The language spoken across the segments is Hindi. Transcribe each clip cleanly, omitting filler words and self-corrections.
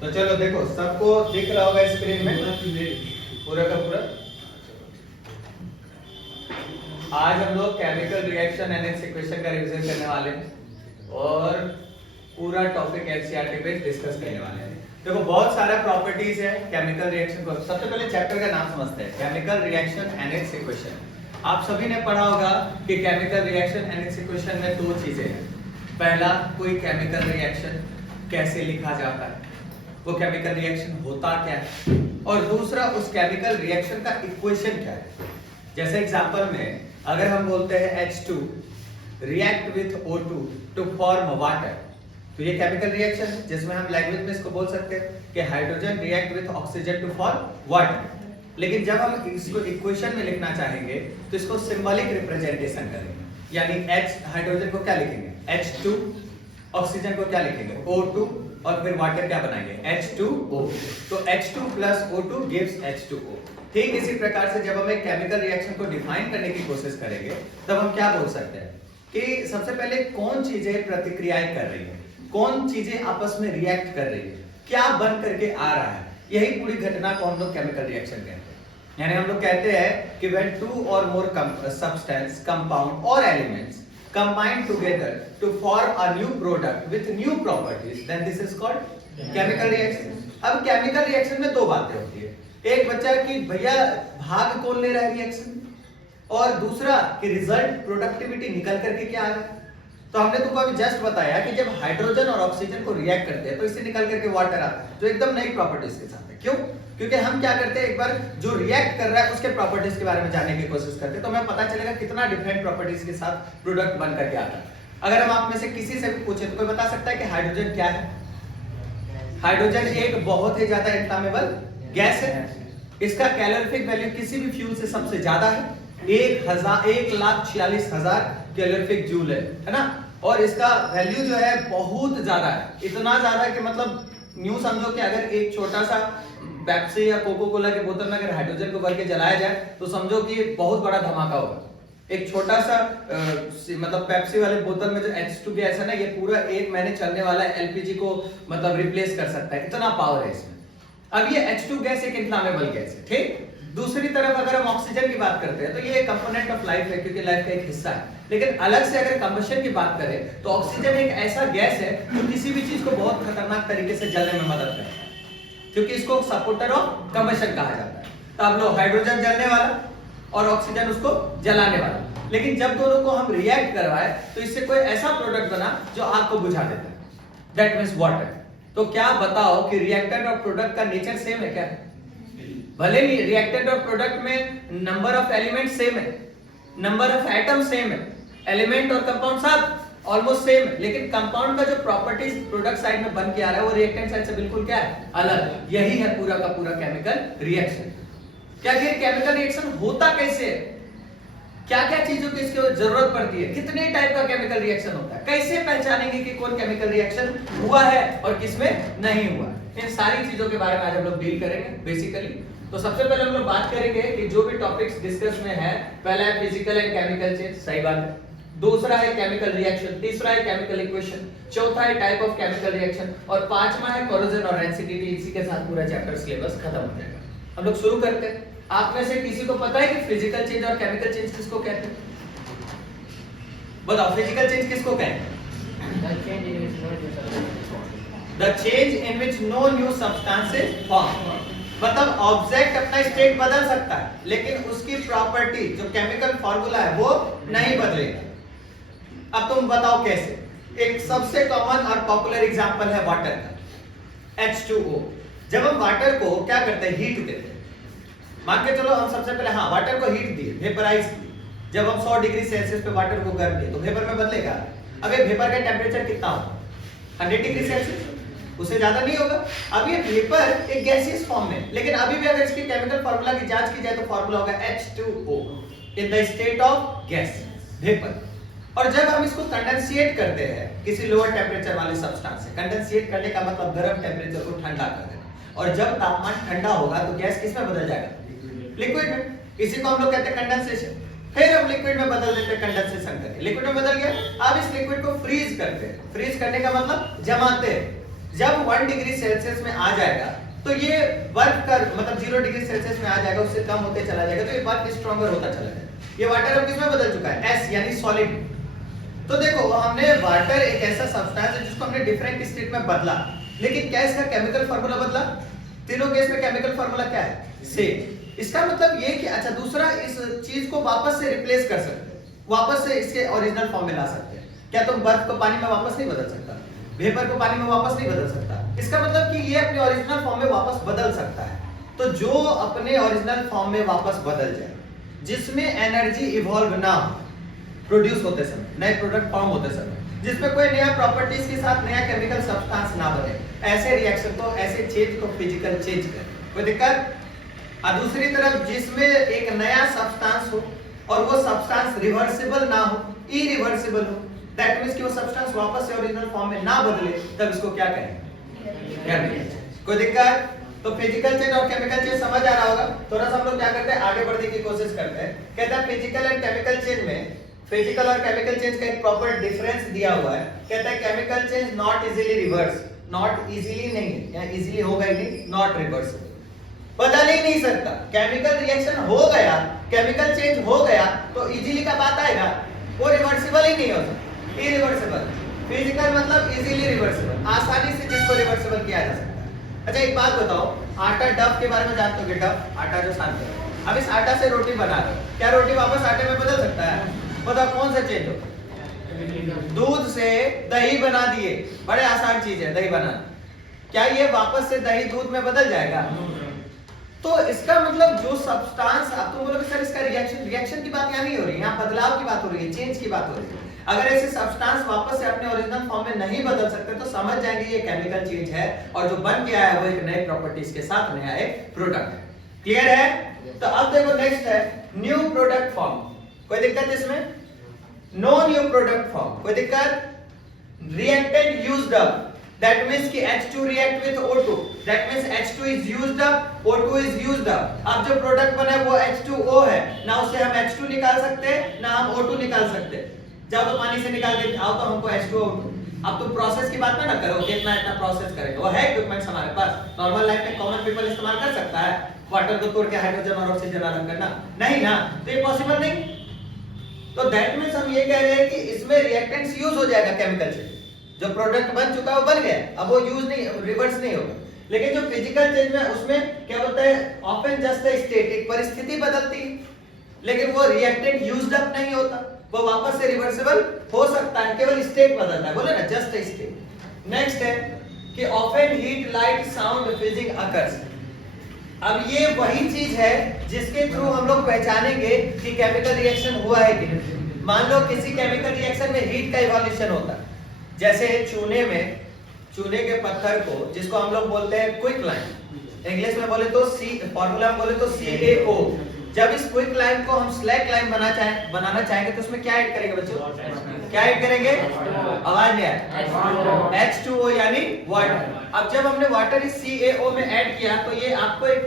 तो चलो देखो, सबको दिख रहा होगा स्क्रीन में पूरा का पूरा। आज हम लोग chemical reaction and it's equation का रिवीजन करने वाले हैं और पूरा टॉपिक एनसीईआरटी पे डिस्कस करने वाले हैं। देखो बहुत सारा प्रॉपर्टीज है केमिकल रिएक्शन को। सबसे पहले चैप्टर का नाम समझते हैं, chemical reaction and it's equation. आप सभी ने पढ़ा होगा कि chemical reaction and it's equation में दो चीजें हैं। पहला, कोई केमिकल रिएक्शन कैसे लिखा जाता है, वो केमिकल रिएक्शन होता क्या है, और दूसरा उस केमिकल रिएक्शन का इक्वेशन क्या है। जैसे एग्जांपल में अगर हम बोलते हैं H2 react with O2 to form water, तो ये केमिकल रिएक्शन है जिसमें हम लैंग्वेज में इसको बोल सकते हैं कि hydrogen react with oxygen to form water. लेकिन जब हम इसको इक्वेशन में लिखना चाहेंगे तो इसको सिंबॉलिक रिप्रेजेंटेशन करेंगे, यानी H हाइड्रोजन को क्या लिखेंगे H2, ऑक्सीजन को क्या लिखेंगे O2, और फिर वाटर क्या बनाएंगे H2O। तो H2 plus O2 gives H2O। ठीक इसी प्रकार से जब हम एक केमिकल रिएक्शन को डिफाइन करने की कोशिश करेंगे तब हम क्या बोल सकते हैं कि सबसे पहले कौन चीजें प्रतिक्रियाएं कर रही है, कौन चीजें आपस में रिएक्ट कर रही है, क्या बन करके आ रहा है, यही पूरी घटना को हम लोग केमिकल रिएक्शन कहते हैं। यानी हम लोग कहते हैं कि when two or more substance, compound or elements combine together to form a new product with new properties, then this is called chemical reaction। अब केमिकल रिएक्शन में दो बातें होती है, एक बच्चा कि भैया भाग कौन ले रहा है रिएक्शन, और दूसरा कि रिजल्ट प्रोडक्टिविटी निकल करके क्या आ रहा है। तो हमने तुमको अभी जस्ट बताया कि जब हाइड्रोजन और ऑक्सीजन को रिएक्ट करते हैं तो इससे निकल करके वाटर आता है, जो एकदम नई प्रॉपर्टीज के साथ है। क्यों? क्योंकि हम क्या करते हैं, एक बार जो रिएक्ट कर रहा है उसके प्रॉपर्टीज के बारे में जानने की कोशिश करते हैं, तो हमें पता चलेगा कितना डिफरेंट प्रॉपर्टीज के साथ प्रोडक्ट बन करके आता है। अगर हम आप में से किसी से भी पूछे तो कोई बता सकता है कि हाइड्रोजन क्या है? हाइड्रोजन एक बहुत ही ज्यादा इनफ्लेमेबल गैस है। इसका कैलोरीफिक वैल्यू किसी भी फ्यूल से सबसे ज्यादा है, 1,46,000 कैलोरीफिक जूल है ना। और इसका वैल्यू जो है बहुत ज्यादा है, इतना ज्यादा कि मतलब न्यू समझो कि अगर एक छोटा सा पेप्सी या कोको कोला के बोतल में अगर हाइड्रोजन को भर के जलाया जाए तो समझो कि बहुत बड़ा धमाका होगा। एक छोटा सा मतलब पेप्सी वाले बोतल में जो H2 गैस है ना, ये पूरा 1 महीने चलने वाला एलपीजी को मतलब रिप्लेस कर सकता है, इतना पावर है इसमें। अब ये H2 गैस एक इन्फ्लेमेबल गैस है, ठीक। दूसरी तरफ अगर हम ऑक्सीजन की बात करते हैं तो ये एक कंपोनेंट ऑफ लाइफ है, क्योंकि लाइफ का एक हिस्सा है। लेकिन अलग से अगर कंबशन की बात करें तो ऑक्सीजन एक ऐसा गैस है जो किसी भी चीज को बहुत खतरनाक तरीके से जलने में मदद करता है, क्योंकि इसको सपोर्टर ऑफ कंबशन कहा जाता है। तो अब लो हाइड्रोजन जलने वाला और ऑक्सीजन उसको जलाने वाला, लेकिन जब दोनों को हम रिएक्ट करवाए तो इससे कोई ऐसा प्रोडक्ट बना जो आग को बुझा देता है, दैट मींस वाटर। तो क्या बताओ कि रिएक्टेंट और प्रोडक्ट का नेचर सेम है क्या? भले ही रिएक्टेंट और प्रोडक्ट में नंबर ऑफ एलिमेंट सेम है, नंबर ऑफ एटम सेम है, एलिमेंट और कंपाउंड सब ऑलमोस्ट सेम है, लेकिन कंपाउंड का जो प्रॉपर्टीज प्रोडक्ट साइड में बन के आ रहा है वो रिएक्टेंट साइड से बिल्कुल क्या है, अलग। यही है पूरा का पूरा केमिकल रिएक्शन। क्या ये केमिकल रिएक्शन होता कैसे है, क्या क्या चीजों की इसकी जरूरत पड़ती है, कितने टाइप का केमिकल रिएक्शन होता है, कैसे पहचानेंगे कि कौन केमिकल रिएक्शन हुआ है और किसमें नहीं हुआ, इन सारी चीजों के बारे में आज हम लोग डील करेंगे बेसिकली। तो सबसे पहले हम लोग बात करेंगे कि जो भी टॉपिक्स डिस्कस में है, पहला है फिजिकल एंड केमिकल चेंज, सही बात है। दूसरा है केमिकल रिएक्शन, तीसरा है केमिकल इक्वेशन, चौथा है टाइप ऑफ केमिकल रिएक्शन, और पांचवा है कोरोजन और रेसिडिटी। इसी के साथ पूरा चैप्टर सिलेबस खत्म हो जाएगा। हम लोग शुरू करते हैं। आप में से किसी को पता है कि फिजिकल चेंज और केमिकल चेंज किसको कहते हैं? बताओ, फिजिकल चेंज किसको कहते हैं? The change in which no new substances form। मतलब ऑब्जेक्ट अपना स्टेट बदल सकता है, लेकिन उसकी प्रॉपर्टी जो केमिकल फार्मूला है वो नहीं बदलेगा। अब तुम बताओ कैसे। एक सबसे कॉमन और पॉपुलर एग्जांपल है वाटर का, H2O। जब हम वाटर को क्या करते हैं, हीट देते हैं। मान के चलो हम सबसे पहले वाटर को हीट दिए, वेपराइज किए। जब हम 100 डिग्री सेल्सियस पे वाटर को गर्म किए तो वेपर में बदलेगा। अब ये वेपर का टेम्परेचर कितना होगा, 100 डिग्री सेल्सियस, उससे ज्यादा नहीं होगा। अब ये वेपर एक गैसियस फॉर्म में, लेकिन अभी भी अगर इसके केमिकल फार्मूला की जांच की जाए तो फार्मूला होगा H2O in the state of gas, vapour. और जब हम इसको कंडेंसेट करते हैं किसी लोअर टेम्परेचर वाले सब्सटेंस से, कंडेंसेट करने का मतलब गर्म टेम्परेचर को ठंडा कर देना, और जब तापमान ठंडा होगा तो गैस किस में बदल जाएगा, लिक्विड में। इसी को हम लोग कहते हैं कंडेंसेशन। फिर हम लिक्विड में बदल देते हैं कंडेंसेशन करके, लिक्विड में बदल गया। अब इस लिक्विड को फ्रीज करते हैं, फ्रीज करने का मतलब जमाते हैं। जब 1 डिग्री सेल्सियस में आ जाएगा तो ये बर्फ का मतलब 0 डिग्री सेल्सियस में आ जाएगा, उससे कम होते चला जाएगा तो ये बर्फ स्ट्रॉन्गर होता चला जाएगा। ये वाटर अब किसमें बदल चुका है? एस यानी सॉलिड। तो देखो हमने वाटर एक ऐसा सब्सटेंस है जिसको हमने डिफरेंट स्टेट में बदला, लेकिन क्या इसका केमिकल फार्मूला बदला? तीनों केस में केमिकल फार्मूला क्या है? सेम। इसका मतलब ये कि अच्छा दूसरा इस चीज को वापस से रिप्लेस कर सकते हैं, वापस से इसके ओरिजिनल फॉर्म में ला सकते हैं। क्या तुम बर्फ को पानी में वापस नहीं बदल सकता? वेपर को पानी में वापस नहीं बदल सकता। इसका मतलब कि ये अपने ओरिजिनल फॉर्म में वापस बदल सकता है। तो जो अपने ओरिजिनल फॉर्म में वापस बदल जाए, जिसमें एनर्जी इवॉल्व ना हो प्रोड्यूस होते समय, नए प्रोडक्ट फॉर्म होते समय, जिसमें कोई नया प्रॉपर्टीज के साथ नया केमिकल सब्सटेंस ना बने, ऐसे रिएक्शन को, ऐसे चेंज को फिजिकल चेंज करे। कोई दिक्कत? और दूसरी तरफ जिसमें एक नया सब्सटेंस हो और वो सब्सटेंस रिवर्सिबल ना हो, इरिवर्सिबल हो, दैट मींस कि वो सब्सटेंस वापस से ओरिजिनल फॉर्म में ना बदले, तब इसको क्या कहेंगे? कोई दिक्कत? तो फिजिकल चेंज और केमिकल चेंज समझ आ रहा होगा। थोड़ा सा हम लोग क्या करते हैं, आगे बढ़ने की कोशिश करते हैं। कहता है फिजिकल एंड केमिकल चेंज में, फिजिकल और केमिकल चेंज का एक प्रॉपर डिफरेंस दिया हुआ है। कहता है chemical change not easily reverse, not easily नहीं है, या इजीली होगा ही नहीं, नॉट रिवर्सिबल, बदल ही नहीं सकता। केमिकल रिएक्शन हो गया, केमिकल चेंज हो गया तो इजीली का बात आएगा, वो रिवर्सिबल ही नहीं होता, इरिवर्सिबल। फिजिकल मतलब इजीली रिवर्सिबल, आसानी से जिसको रिवर्सिबल किया जा सकता है। अच्छा एक बात बताओ, आटा डफ के बारे में जानते हो? डफ आटा जो सानते हैं, अब इस आटा से रोटी बना रहे हो, क्या रोटी वापस आटे में बदल सकता है? बताओ कौन सा चेंज होगा? दूध से दही बना दिए, बड़े आसान चीज है दही बनाना, क्या ये वापस से दही दूध में बदल जाएगा? तो इसका मतलब जो सब्सटेंस, आप तो बोलोगे सर इसका रिएक्शन की बात यहाँ नहीं हो रही है, यहाँ बदलाव की बात हो रही है, चेंज की बात हो रही है। अगर ऐसे सब्सटेंस वापस से अपने ओरिजिनल फॉर्म में नहीं बदल सकते तो समझ जाएंगे ये केमिकल चेंज है, और जो बन गया है वो एक नए प्रॉपर्टीज के साथ नया एक प्रोडक्ट है। क्लियर है? तो अब देखो नेक्स्ट है न्यू प्रोडक्ट फॉर्म। कोई दिक्कत इसमें? नो न्यू प्रोडक्ट फॉर्म, कोई दिक्कत? Reactant used up, that means कि H2 react with O2, that means H2 is used up, O2 is used up। अब जो प्रोडक्ट बना है वो H2O है, ना उससे हम H2 निकाल सकते ना हम O2 निकाल सकते। जाओ तो पानी से निकाल के आओ तो हमको H2O2। अब तुम प्रोसेस की बात ना करो कि इतना इतना प्रोसेस करेंगे, वो है इक्विपमेंट्स हमारे पास, नॉर्मल लाइफ में कॉमन पीपल इस्तेमाल कर सकता है वाटर को तोड़ के हाइड्रोजन और ऑक्सीजन अलग करना, नहीं ना, तो ये पॉसिबल नहीं। तो दैट मींस हम ये कह रहे हैं कि इसमें रिएक्टेंट्स यूज हो जाएगा केमिकल से, जो प्रोडक्ट बन चुका है वो बन गया, अब वो यूज नहीं, रिवर्स नहीं होगा। लेकिन जो फिजिकल चेंज में उसमें क्या होता है, ऑफन जस्ट द स्टेट, एक परिस्थिति बदलती है, लेकिन वो रिएक्टेंट यूज्ड अप नहीं होता, वो वापस से रिवर्सिबल हो सकता है, केवल स्टेट बदलता है, बोले ना जस्ट द स्टेट। नेक्स्ट है कि often heat light sound fizzing occurs. अब ये वही चीज है जिसके थ्रू हम लोग पहचानेंगे कि केमिकल रिएक्शन हुआ है कि नहीं। मान लो किसी केमिकल रिएक्शन में हीट का इवोल्यूशन होता है, जैसे चूने में, चूने के पत्थर को जिसको हम लोग बोलते हैं क्विक लाइम, इंग्लिश में बोले तो सी, फॉर्मूला में बोले तो CaO। जब इस क्विक लाइम को हम स्लैक लाइम बनाना चाहेंगे तो उसमें क्या ऐड करेंगे बच्चों? क्या ऐड करेंगे? आवाज नहीं आया। H2O यानी वाटर। अब जब हमने वाटर इस CaO में ऐड किया तो ये आपको एक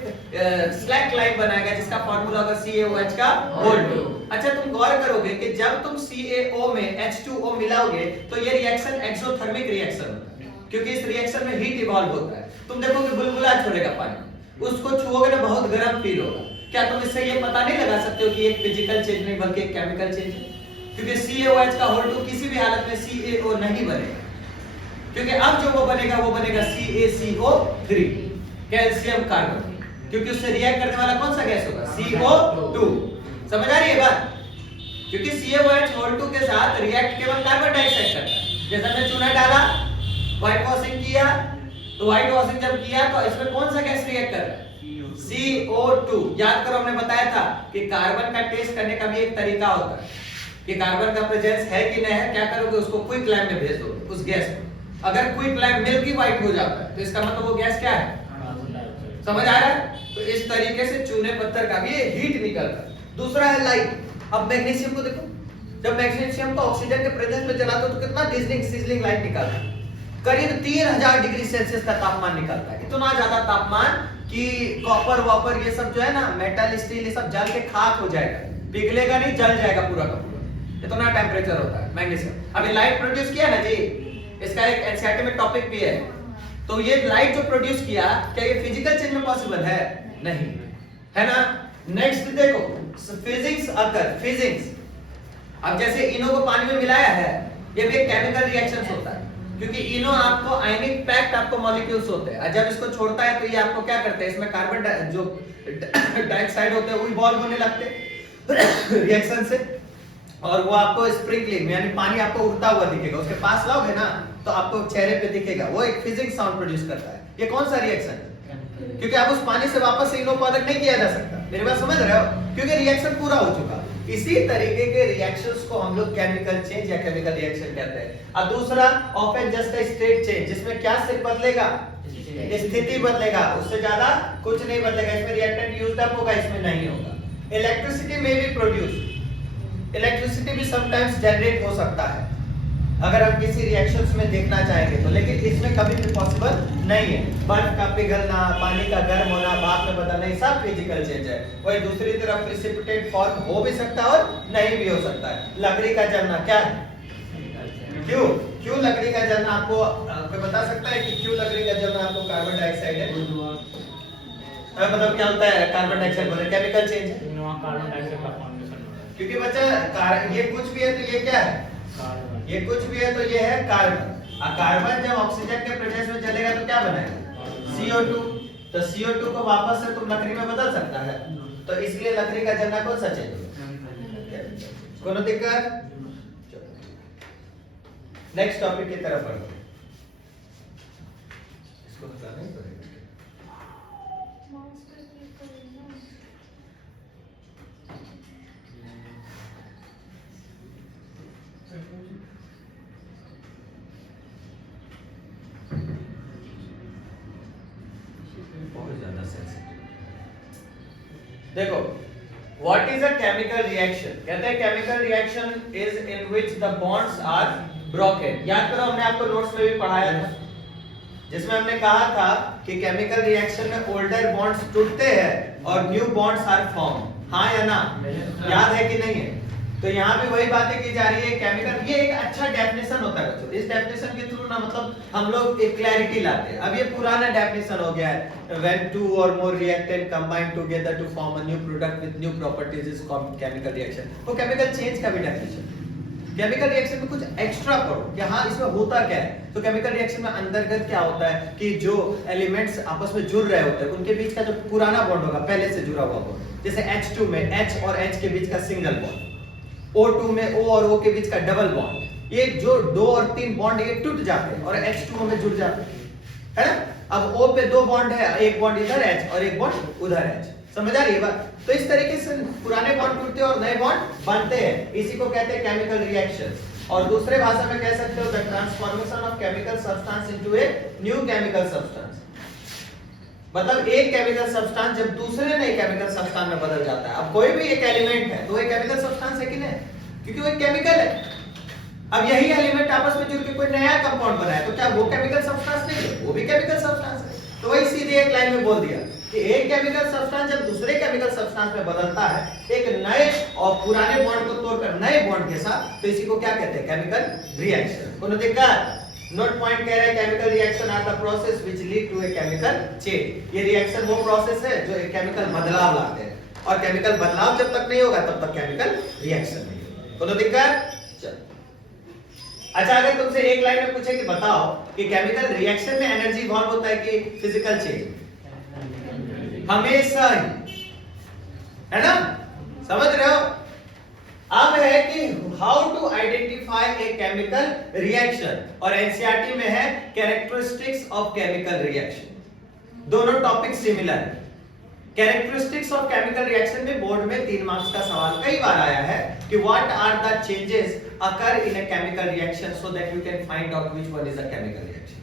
स्लैक लाइम बनाएगा जिसका फॉर्मूला होगा CaOH का होल 2। अच्छा तुम गौर करोगे कि जब तुम CaO में H2O मिलाओगे तो ये रिएक्शन एक्सोथर्मिक रिएक्शन होता है, क्योंकि इस रिएक्शन में हीट इवॉल्व होता है। तुम देखोगे बुलबुला छोड़ेगा पानी, उसको छुओगे ना बहुत गर्म फील होगा। क्या तुम इससे ये पता नहीं लगा सकते हो कि एक फिजिकल चेंज नहीं बल्कि एक केमिकल चेंज है? क्योंकि CaOH का होल 2 किसी भी हालत में CaO नहीं बनेगा, क्योंकि अब जो वो बनेगा CaCO3, कैल्शियम कार्बन, क्योंकि उससे रिएक्ट करने वाला कौन सा गैस होगा? CO2। समझ आ रही है बात? क्योंकि CaOH होल 2 के साथ रिएक्ट केवल कार्बन डाइऑक्साइड करता है। जैसे हमने चूना डाला, व्हाइट वॉशिंग किया, तो व्हाइट वॉशिंग जब किया तो इसमें कौन सा गैस रिएक्ट कर रहा है? CO2। याद करो हमने बताया था कि कार्बन का टेस्ट करने का भी एक तरीका होता है कि कार्बन का प्रेजेंस है कि नहीं है। क्या करोगे? उसको क्विक लाइम में भेज दो उस गैस को। अगर क्विक लाइम मिल्की व्हाइट हो जाता है तो इसका मतलब वो गैस क्या है? समझ आ रहा है? तो इस तरीके से चूने पत्थर का भी हीट निकलता है। दूसरा है लाइट। अब मैग्नीशियम को देखो, जब मैग्नीशियम को ऑक्सीजन के प्रेजेंस में जलाते हो तो कितना डिजलिंग सिजलिंग लाइट निकलता है, करीब 3000 डिग्री सेल्सियस का तापमान निकलता है। इतना ज्यादा तापमान कि कॉपर वापर ये सब जो है ना, मेटल स्टील ये सब जल के खाक हो जाएगा, पिघलेगा नहीं, जल जाएगा पूरा का पूरा। इतना टेम्परेचर होता है मैग्नीशियम। अभी लाइट प्रोड्यूस किया ना जी, इसका एक एनसीईआरटी में टॉपिक भी है तो ये लाइट जो प्रोड्यूस किया, क्या ये फिजिकल चेंज में पॉसिबल है? नहीं, है ना। नेक्स्ट देखो, फिजिक्स अकर, फिजिक्स। अब जैसे इनो को पानी में मिलाया है, ये भी एक केमिकल रिएक्शन होता है, क्योंकि इनो आपको आयनिक पैक्ड आपको मॉलिक्यूल्स होते हैं, और जब इसको छोड़ता है तो ये आपको क्या करते हैं, इसमें कार्बन जो डाइऑक्साइड होते हैं वो इवॉल्व होने लगते हैं रिएक्शन से, और वो आपको स्प्रिंकलिंग यानी पानी आपको उड़ता हुआ दिखेगा, उसके पास लाओगे ना तो आपको चेहरे पे दिखेगा, वो एक फिजिक्स साउंड प्रोड्यूस करता है। ये कौन सा रिएक्शन है? क्योंकि आप उस पानी से वापस से इनो को अलग नहीं किया जा सकता, मेरी बात समझ रहे हो, क्योंकि रिएक्शन पूरा हो चुका। इसी तरीके के रिएक्शंस को हम लोग केमिकल चेंज या केमिकल रिएक्शन कहते हैं। और दूसरा often just a state change, जिसमें क्या सिर्फ बदलेगा, स्थिति बदलेगा, उससे ज्यादा कुछ नहीं बदलेगा, इसमें रिएक्टेंट यूज्ड अप होगा, इसमें नहीं होगा। इलेक्ट्रिसिटी में भी प्रोड्यूस, इलेक्ट्रिसिटी भी समटाइम्स जनरेट हो सकता है अगर हम किसी रिएक्शंस में देखना चाहेंगे तो, लेकिन इसमें कभी भी पॉसिबल नहीं है। बर्फ का पिघलना, पानी का गर्म होना, भाप में बदलना, ये सब फिजिकल चेंज है। वही दूसरी तरफ प्रेसिपिटेट फॉर्म हो भी सकता है और नहीं भी हो सकता है। लकड़ी का जलना क्या है? क्यों लकड़ी का जलना आपको कोई बता सकता है कि क्यों लकड़ी का जलना आपको कार्बन डाइऑक्साइड है? मतलब क्या होता है कार्बन डाइऑक्साइड? बोले केमिकल चेंज है, कार्बन डाइऑक्साइड का फॉर्मेशन। क्योंकि बच्चा ये कुछ भी है तो ये क्या है? ये कुछ भी है तो ये है कार्बन। और कार्बन जब ऑक्सीजन के प्रेजेंस में चलेगा तो क्या बनेगा? CO2। तो CO2 को वापस से तुम लकड़ी में बदल सकता है, तो इसलिए लकड़ी का जलना कौन सा चेंज होगा? कोनो दिक्कत? नेक्स्ट टॉपिक की तरफ बढ़ो। इसको बताना ही पड़ेगा। बहुत ज्यादा सेंसिटिव। देखो, what is a chemical reaction? कहते हैं chemical reaction is in which the bonds are broken. याद करो, हमने आपको नोट्स में भी पढ़ाया था, जिसमें हमने कहा था कि केमिकल रिएक्शन में ओल्डर बॉन्ड्स टूटते हैं और न्यू बॉन्ड्स आर फॉर्म। हाँ या ना? याद है कि नहीं है? तो यहाँ भी वही बातें की जा रही है। केमिकल, ये एक अच्छा डेफिनेशन होता है बच्चों, इस डेफिनेशन के थ्रू ना मतलब हम लोग एक क्लैरिटी लाते हैं। अब ये पुराना डेफिनेशन हो गया है, when two or more reactant combine together to form a new product with new properties is called chemical reaction। वो केमिकल चेंज का भी डेफिनेशन। केमिकल रिएक्शन में कुछ एक्स्ट्रा पढ़ो कि हाँ इसमें होता क्या है। तो केमिकल रिएक्शन में अंतर्गत क्या होता है कि जो एलिमेंट्स आपस में जुड़ रहे होते हैं उनके बीच का जो पुराना बॉन्ड होगा, पहले से जुड़ा हुआ बॉन्ड, जैसे H2 में H और H के बीच का सिंगल बॉन्ड, O2 में O और O के बीच का डबल बॉन्ड, ये जो 2 और 3 बॉन्ड ये टूट जाते हैं और H2O में जुड़ जाते हैं, है ना। अब O पे 2 बॉन्ड है, एक बॉन्ड इधर H और एक बॉन्ड उधर H। समझ आ रही है बात? तो इस तरीके से पुराने बॉन्ड टूटते हैं और नए बॉन्ड बनते हैं, इसी को कहते हैं केमिकल रिएक्शंस। और दूसरे भाषा में कह सकते हो the transformation of chemical substance into a new chemical substance. मतलब एक केमिकल सब्सटेंस जब दूसरे नए केमिकल सब्सटेंस में बदल जाता है। अब कोई भी एक एलिमेंट है तो एक केमिकल सब्सटेंस है कि नहीं? क्योंकि वो एक केमिकल है। अब यही एलिमेंट आपस में जुड़ के कोई नया कंपाउंड बनाए तो क्या वो केमिकल सब्सटेंस नहीं है? वो भी केमिकल सब्सटेंस है। तो वही सीधे एक लाइन में बोल दिया कि एक केमिकल सब्सटेंस जब दूसरे केमिकल सब्सटेंस में बदलता है एक नए और पुराने बॉन्ड को तोड़कर नए बॉन्ड के साथ, तो इसी को क्या कहते हैं? Chemical reaction. कोनो दिक्कत? नोट पॉइंट कह रहे हैं chemical reaction are the process which lead to a chemical change. ये रिएक्शन वो प्रोसेस है जो एक केमिकल बदलाव लाते हैं, और केमिकल बदलाव जब तक नहीं होगा तब तक केमिकल रिएक्शन नहीं होगा। कोनो दिक्कत? अच्छा, अगर तुमसे एक लाइन में पूछे कि बताओ कि केमिकल रिएक्शन में एनर्जी इवॉल्व होता है कि फिजिकल चेंज? हमेशा ही, है ना? समझ रहे हो? अब है कि how to identify a chemical reaction, और एनसीईआरटी में है कैरेक्टरिस्टिक्स ऑफ केमिकल रिएक्शन। दोनों टॉपिक सिमिलर है। कैरेक्टरिस्टिक्स ऑफ केमिकल रिएक्शन में बोर्ड में 3 मार्क्स का सवाल कई बार आया है कि what are the changes occur in a chemical reaction so that you can find out which one is a chemical reaction.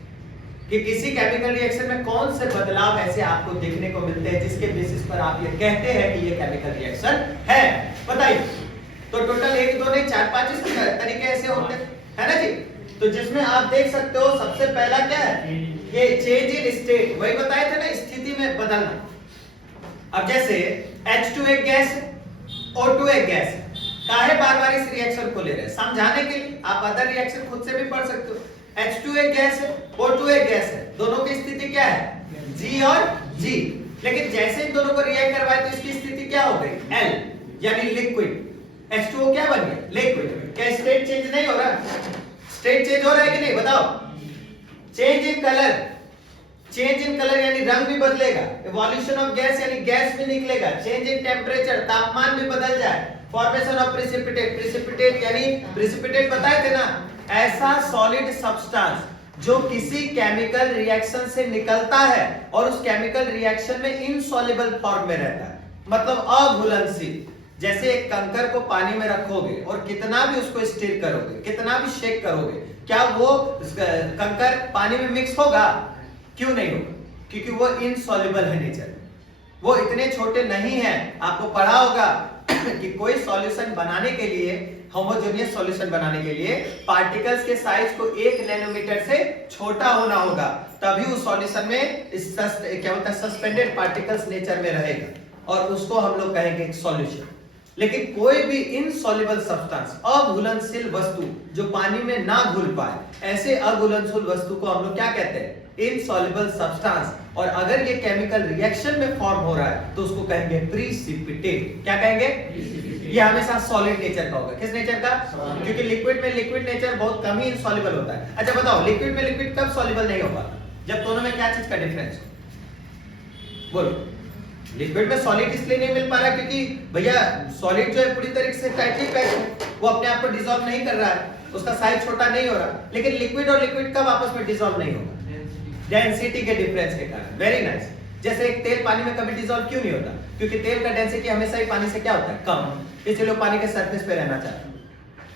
कि किसी केमिकल रिएक्शन में कौन से बदलाव ऐसे आपको देखने को मिलते हैं जिसके बेसिस पर आप ये कहते हैं कि ये केमिकल रिएक्शन है। बताइए। तो टोटल 1 2 नहीं 4 5 इस तरीके ऐसे होते हैं ना जी। तो जिसमें आप देख सकते हो सबसे पहला क्या है? ये चेंज इन स्टेट, वही बताए थे ना, स्थिति में बदलना। अब जैसे H2 एक गैस है, O2 एक गैस है, काहे बार-बार इस रिएक्शन को ले रहे हैं? समझाने के लिए। आप अदर रिएक्शन खुद से भी पढ़ सकते हो। H2 एक गैस है, O2 एक गैस है, दोनों की स्थिति क्या है? G और G। लेकिन जैसे इन दोनों को रिएक्ट करवाए तो इसकी स्थिति क्या हो गई? L, यानी लिक्विड। H2O क्या बन गया? लिक्विड। क्या स्टेट चेंज नहीं हो रहा? स्टेट चेंज हो रहा है कि नहीं बताओ? Change in colour, change in colour यानी रंग भी बदलेगा, इवोल्यूशन ऑफ गैस यानी गैस भी निकलेगा, चेंज इन टेम्परेचर तापमान भी बदल जाए, फॉर्मेशन ऑफ प्रेसिपिटेट, प्रेसिपिटेट यानी प्रेसिपिटेट बताए थे ना, ऐसा सॉलिड सब्सटेंस जो किसी केमिकल रिएक्शन से निकलता है और उस केमिकल रिएक्शन में इनसॉल्युबल फॉर्म में रहता है, मतलब अघुलनशील। जैसे एक कंकर को पानी में रखोगे और कितना भी उसको स्टिर करोगे, कितना भी शेक करोगे, क्या वो कंकर पानी में मिक्स होगा? क्यों नहीं होगा? क्योंकि वो इनसॉल्युबल है नेचर, वो इतने छोटे नहीं हैं। आपको पढ़ा होगा कि कोई सॉल्यूशन बनाने के लिए, होमोजेनियस सॉल्यूशन बनाने के लिए पार्टिकल्स के साइज को 1 नैनोमीटर से छोटा होना होगा, तभी उस सॉल्यूशन में क्या होता है, सस्पेंडेड पार्टिकल्स नेचर में रहेगा और उसको हम लोग कहेंगे सॉल्यूशन। लेकिन कोई भी इनसॉल्युबल सब्सटेंस, अघुलनशील वस्तु जो पानी में ना घुल पाए, ऐसे अघुलनशील वस्तु को हम लोग क्या कहते हैं? Insoluble substance. और अगर ये केमिकल रिएक्शन में फॉर्म हो रहा है तो उसको कहेंगे प्रिसिपिटेट। क्या कहेंगे? ये हमेशा सॉलिड नेचर का होगा। किस नेचर का? क्योंकि लिक्विड में लिक्विड नेचर बहुत कम ही इनसॉल्युबल होता है। अच्छा बताओ, लिक्विड में लिक्विड कब सॉल्युबल नहीं होगा? जब दोनों में क्या चीज का डिफरेंस हो? बोलो। लिक्विड में सॉलिड इसलिए नहीं मिल पा रहा क्योंकि भैया सॉलिड जो है पूरी तरीके से टाइटली पैक्ड है, वो अपने आप को डिसॉल्व नहीं कर रहा है, उसका साइज छोटा नहीं हो रहा। लेकिन लिक्विड और लिक्विड कब आपस में डिसॉल्व नहीं होगा? डेंसिटी के डिफरेंस के कारण। Very nice. जैसे एक तेल पानी में कभी डिसॉल्व क्यों नहीं होता? क्योंकि तेल का डेंसिटी हमेशा ही पानी से क्या होता है? कम, इसलिए वो पानी के सरफेस पे रहना चाहता है।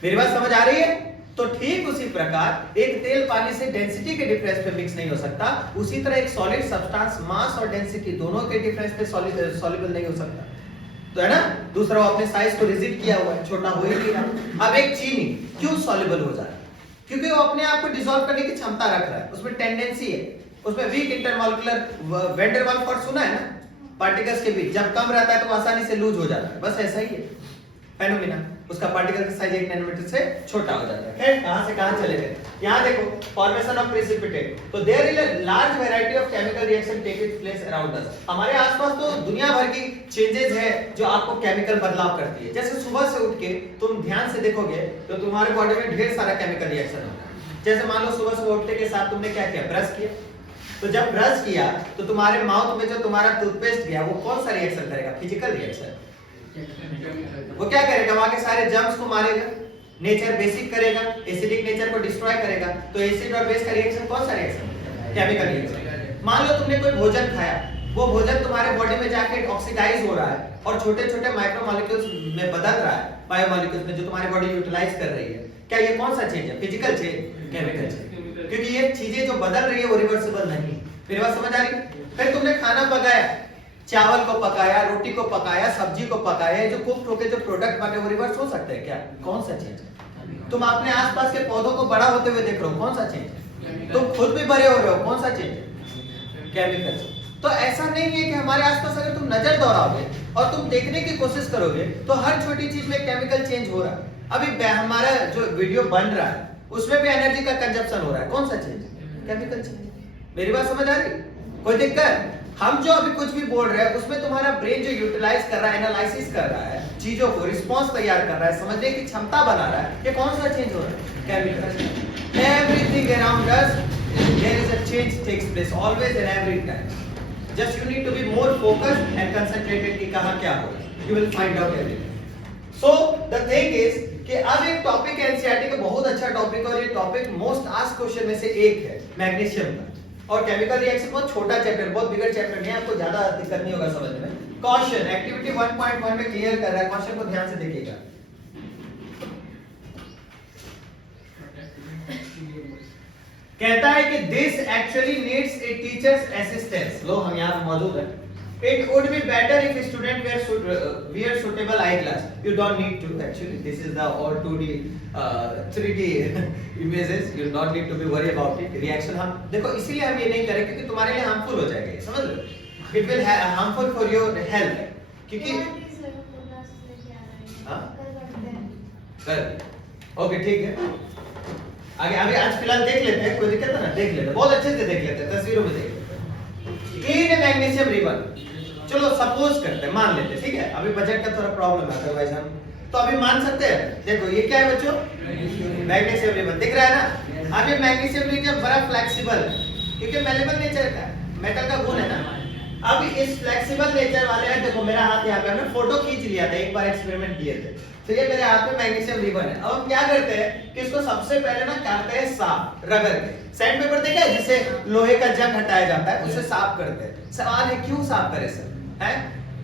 मेरी बात समझ आ रही है? तो ठीक उसी प्रकार एक तेल पानी से डेंसिटी के डिफरेंस पे मिक्स नहीं हो सकता, उसी तरह एक सॉलिड सब्सटेंस मास और डेंसिटी दोनों के डिफरेंस पे सॉल्युबल नहीं हो सकता। तो है ना, दूसरा वो अपने साइज को रिजिड किया हुआ है, छोटा हो ही नहीं रहा। अब एक चीनी क्यों सॉल्युबल हो जा रहा है? क्योंकि वो अपने आप को डिसॉल्व करने की क्षमता रख रहा है, उसमें टेंडेंसी है, उसमें weak intermolecular van der Waals force सुना है ना, पार्टिकल्स के बीच जब कम रहता है तो आसानी से लूज हो जाता है, बस ऐसा ही है फेनोमेना। उसका पार्टिकल का साइज 1 नैनोमीटर से छोटा हो जाता है। खैर कहां से कहां चले गए? यहां देखो, फॉर्मेशन ऑफ प्रेसिपिटेट। तो there is a large variety of chemical reaction taking place around us. हमारे आसपास तो दुनिया भर की चेंजेस है जो आपको केमिकल बदलाव करती है। जैसे सुबह से उठ के तुम ध्यान से देखोगे तो तुम्हारे बॉडी में ढेर सारा केमिकल रिएक्शन होता है। जैसे मान लो सुबह सुबह उठते के साथ तुमने क्या किया? ब्रश किया। तो जब ब्रश किया तो तुम्हारे माउथ में जो तुम्हारा टूथपेस्ट गया वो कौन सा रिएक्शन करेगा? Physical reaction. वो क्या करेगा? वहां के सारे जर्म्स को मारेगा, नेचर बेसिक करेगा, एसिडिक नेचर को डिस्ट्रॉय करेगा। तो एसिड और बेस का रिएक्शन कौन सा रिएक्शन? Chemical reaction. मान लो तुमने कोई भोजन खाया, वो भोजन तुम्हारे बॉडी में जाके ऑक्सीडाइज हो रहा है और छोटे-छोटे माइक्रोमोलेक्यूल्स में बदल रहा है, बायोमोलेक्यूल्स में, जो तुम्हारी बॉडी यूटिलाइज कर रही है। क्या ये कौन सा चेंज है? Physical change, chemical change. क्योंकि ये चीजें जो बदल रही है वो रिवर्सिबल नहीं। मेरी बात समझ आ रही? फिर तुमने खाना पकाया, चावल को पकाया, रोटी को पकाया, सब्जी को पकाया, जो कुक होके जो प्रोडक्ट बने वो रिवर्स हो सकते हैं क्या? कौन सा चेंज है? तुम अपने आसपास के पौधों को बड़ा होते हुए देख रहे हो, कौन सा चेंज है? तुम खुद भी बड़े हो रहे हो, कौन सा चेंज है? केमिकल। तो ऐसा नहीं है कि हमारे आसपास अगर तुम नजर दौड़ाओगे और तुम देखने की कोशिश करोगे तो हर छोटी चीज में केमिकल चेंज हो रहा है। अभी हमारा जो वीडियो बन रहा है उसमें भी एनर्जी का कंजप्शन हो रहा है, कौन सा चेंज? Chemical change. मेरी बात समझ आ रही? कोई दिक्कत? हम जो अभी कुछ भी बोल रहे हैं उसमें तुम्हारा ब्रेन जो यूटिलाइज कर रहा है, एनालिसिस कर रहा है, चीजों को रिस्पांस तैयार कर रहा है, समझने की क्षमता बना रहा है, ये कौन सा चेंज हो रहा है? Chemical. Everything around us there is a change takes place always and every time. Just you need to be more focused and concentrated कि कहां क्या हो रहा है, you will find out everything. So the thing is कि अब एक टॉपिक है एनसीईआरटी का, बहुत अच्छा टॉपिक, और ये टॉपिक मोस्ट आस्क्ड क्वेश्चन में से एक है, मैग्नीशियम का। और केमिकल रिएक्शन बहुत छोटा चैप्टर, बहुत बिगड़ चैप्टर नहीं है, आपको ज्यादा दिक्कत नहीं होगा समझने में। क्वेश्चन एक्टिविटी 1.1 में क्लियर कर रहा है, क्वेश्चन को ध्यान से देखिएगा। कहता है कि this actually needs a teacher's assistance. लो हम यहां पे मौजूद है। It would be better if student wear suitable eyeglass. You don't need to actually. This is the all 2D, 3D images. You don't need to be worry about it. Reaction हम देखो इसीलिए हम ये नहीं करें क्योंकि तुम्हारे लिए harmful हो जाएगा, समझ लो? It will harmful for your health. क्योंकि हाँ कर ओके ठीक है। आगे अभी आज फिलहाल देख लेते हैं, कोई दिक्कत है ना, देख लेते हैं, बहुत अच्छे से देख लेते हैं, तस्वीरों में देख लेते हैं। इन मैग्नीशियम रिबन, चलो सपोज करते हैं, मान लेते हैं, ठीक है, अभी बजट का थोड़ा प्रॉब्लम है, अदरवाइज हम तो अभी मान सकते हैं। देखो ये क्या है बच्चों, मैग्नीशियम रिबन दिख रहा है ना। अब ये मैग्नीशियम रिबन बड़ा फ्लेक्सिबल है क्योंकि मेलेबल नेचर का है, मेटल का गुण है ना। अब इस फ्लेक्सिबल नेचर वाले हैं, देखो मेरा हाथ यहाँ पे, हमने फोटो खींच लिया था, एक बार एक्सपेरिमेंट किए थे, तो ये मेरे हाथ में मैग्नीशियम रिबन है। अब हम क्या करते हैं कि इसको सबसे पहले ना करते हैं साफ, रगड़ के। सैंड पेपर देखा है जिसे लोहे का जंग हटाया जाता है, उसे साफ करते हैं। सवाल है क्यों साफ करें सर, हैं?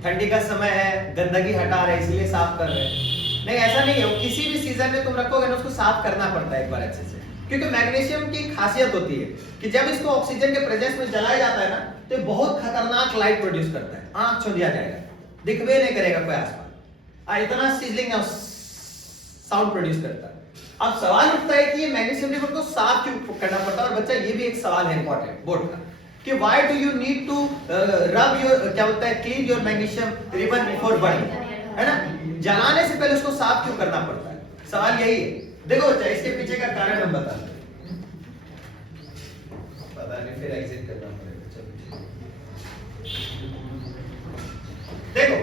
ठंडी का समय है, गंदगी हटा रहे हैं इसलिए साफ कर रहे हैं? नहीं, ऐसा नहीं है, किसी भी सीजन में तुम रखोगे ना उसको साफ करना पड़ता है एक बार अच्छे से, क्योंकि मैग्नीशियम की खासियत होती है कि जब इसको ऑक्सीजन के प्रेजेंस में जलाया जाता है ना तो ये बहुत खतरनाक लाइट प्रोड्यूस करता है, आंख चौंध जाएगा, दिखवे नहीं करेगा कोई आसपास, इतना सिजलिंग साउंड प्रोड्यूस करता है। अब सवाल उठता है कि ये मैग्नीशियम रिबन को साफ क्यों करना पड़ता है, और बच्चा ये भी एक सवाल है इंपॉर्टेंट बोर्ड का, कि why do you need to rub your, क्या होता है, clean your magnesium ribbon before burning, है ना, जलाने से पहले उसको साफ क्यों करना पड़ता है, सवाल यही है। देखो बच्चा इसके पीछे का कारण हम बता दें, पता नहीं फिर एग्जिट करना पड़ेगा। चलो देखो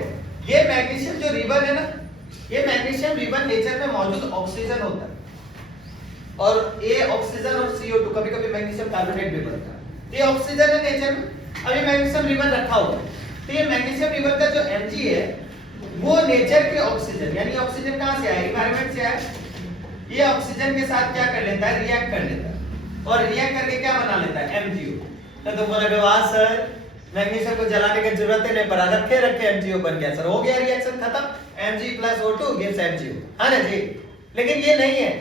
ये मैग्नीशियम जो रिबन है ना, ये मैग्नीशियम रिबन नेचर में मौजूद ऑक्सीजन होता है, और ये ऑक्सीजन और CO2, कभी कभी मैग्नीशियम कार्बोनेट भी बनता है, ये ऑक्सीजन है नेचर में। अब ये मैग्नीशियम रिबन रखा हुआ है, तो ये मैग्नीशियम रिबन का जो Mg है वो नेचर के ऑक्सीजन, यानी ऑक्सीजन कहां से आया, एनवायरनमेंट से आया, ये ऑक्सीजन के साथ क्या कर लेता है, रिएक्ट कर लेता है, और रिएक्ट करके क्या बना लेता है, MgO। तो तुम बोलोगे वाह सर मैग्नीशियम को जलाने की जरूरत ही नहीं पड़ा, रखे रखे MgO बन गया सर, हो गया रिएक्शन खत्म, Mg+O2 gives MgO, हाँ ना जी। लेकिन ये नहीं है,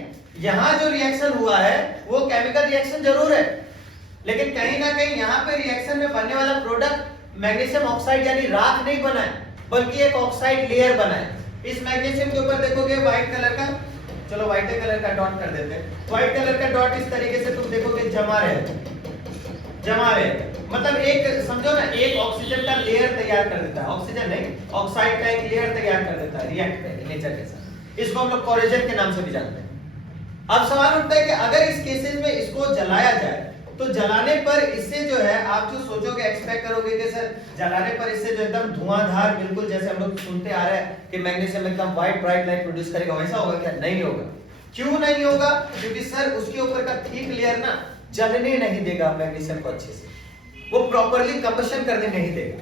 यहाँ जो रिएक्शन हुआ है वो केमिकल रिएक्शन जरूर है, लेकिन कहीं ना कहीं यहाँ पे रिएक्शन में बनने वाला प्रोडक्ट मैग्नीशियम ऑक्साइड यानी राख नहीं बना है, बल्कि एक ऑक्साइड लेयर बना है। इस मैग्नीशियम के ऊपर देखोगे व्हाइट कलर का, चलो व्हाइट कलर का डॉट कर देते हैं, व्हाइट कलर का डॉट इस तरीके से तुम देखोगे जमा रहे, मतलब एक समझो ना, एक ऑक्सीजन का लेयर तैयार कर देता है, ऑक्सीजन नहीं ऑक्साइड का एक लेयर तैयार कर देता है रिएक्ट करके नेचर के साथ, इसको हम लोग कोरोजन के नाम से भी जानते हैं। अब सवाल उठता है कि अगर इस केसेस में इसको जलाया जाए तो जलाने पर इससे जो है आप जो सोचोगे, एक्सपेक्ट करोगे कि सर जलाने पर इससे जो एकदम धुआंधार, बिल्कुल जैसे हम लोग सुनते आ रहे हैं कि मैग्नीशियम एकदम व्हाइट ब्राइट लाइट प्रोड्यूस करेगा, वैसा होगा क्या? नहीं होगा। क्यों नहीं होगा? क्योंकि सर उसके ऊपर का थिक लेयर ना जलने नहीं देगा मैग्नीशियम को अच्छे से, वो प्रॉपर्ली कंबशन करने नहीं देगा,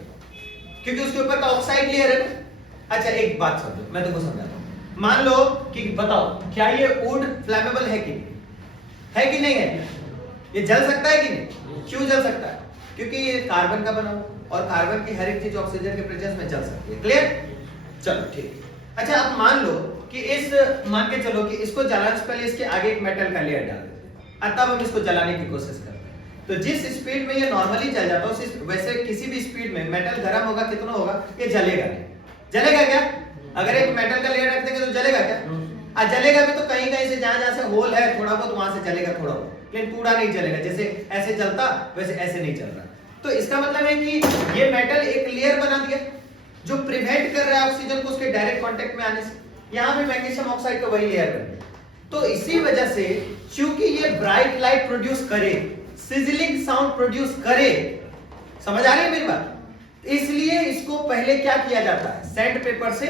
क्योंकि उसके ऊपर का ऑक्साइड लेयर है ना। अच्छा एक बात समझो, मैं तुमको समझाता हूं, मान लो कि बताओ क्या ये वुड फ्लेमेबल है कि नहीं है? ये जल सकता है कि नहीं? क्यों जल सकता है? क्योंकि ये कार्बन का बना हुआ, और कार्बन की हर एक चीज ऑक्सीजन के प्रेजेंस में जल सकती है। क्लियर? चलो ठीक। अच्छा अब मान लो कि मान के चलो कि इसको जलाने से पहले इसके आगे एक मेटल का लेयर डाल देते हैं, तब हम इसको जलाने की कोशिश करते हैं। तो जिस स्पीड में ये नॉर्मली जल जाता है उस वैसे किसी भी स्पीड में मेटल गर्म होगा, कितना होगा, ये जलेगा नहीं। जलेगा क्या? अगर एक मेटल का लेयर रख देंगे तो जलेगा क्या? जलेगा भी तो कहीं से जहां से होल है थोड़ा बहुत वहां से जलेगा थोड़ा बहुत, लेकिन पूरा नहीं जलेगा। जैसे ऐसे जलता वैसे ऐसे नहीं चल रहा। तो इसका मतलब है कि ये मेटल एक लेयर बना दिया जो प्रिवेंट कर रहा है ऑक्सीजन को उसके डायरेक्ट कांटेक्ट में आने से। यहाँ पे मैग्नीशियम ऑक्साइड का वही लेयर बन गया। तो इसी वजह से क्योंकि ये ब्राइट लाइट प्रोड्यूस करे, सिजलिंग साउंड प्रोड्यूस करे, समझ आ रही है मेरी बात? इसलिए इसको पहले क्या किया जाता है, सैंड पेपर से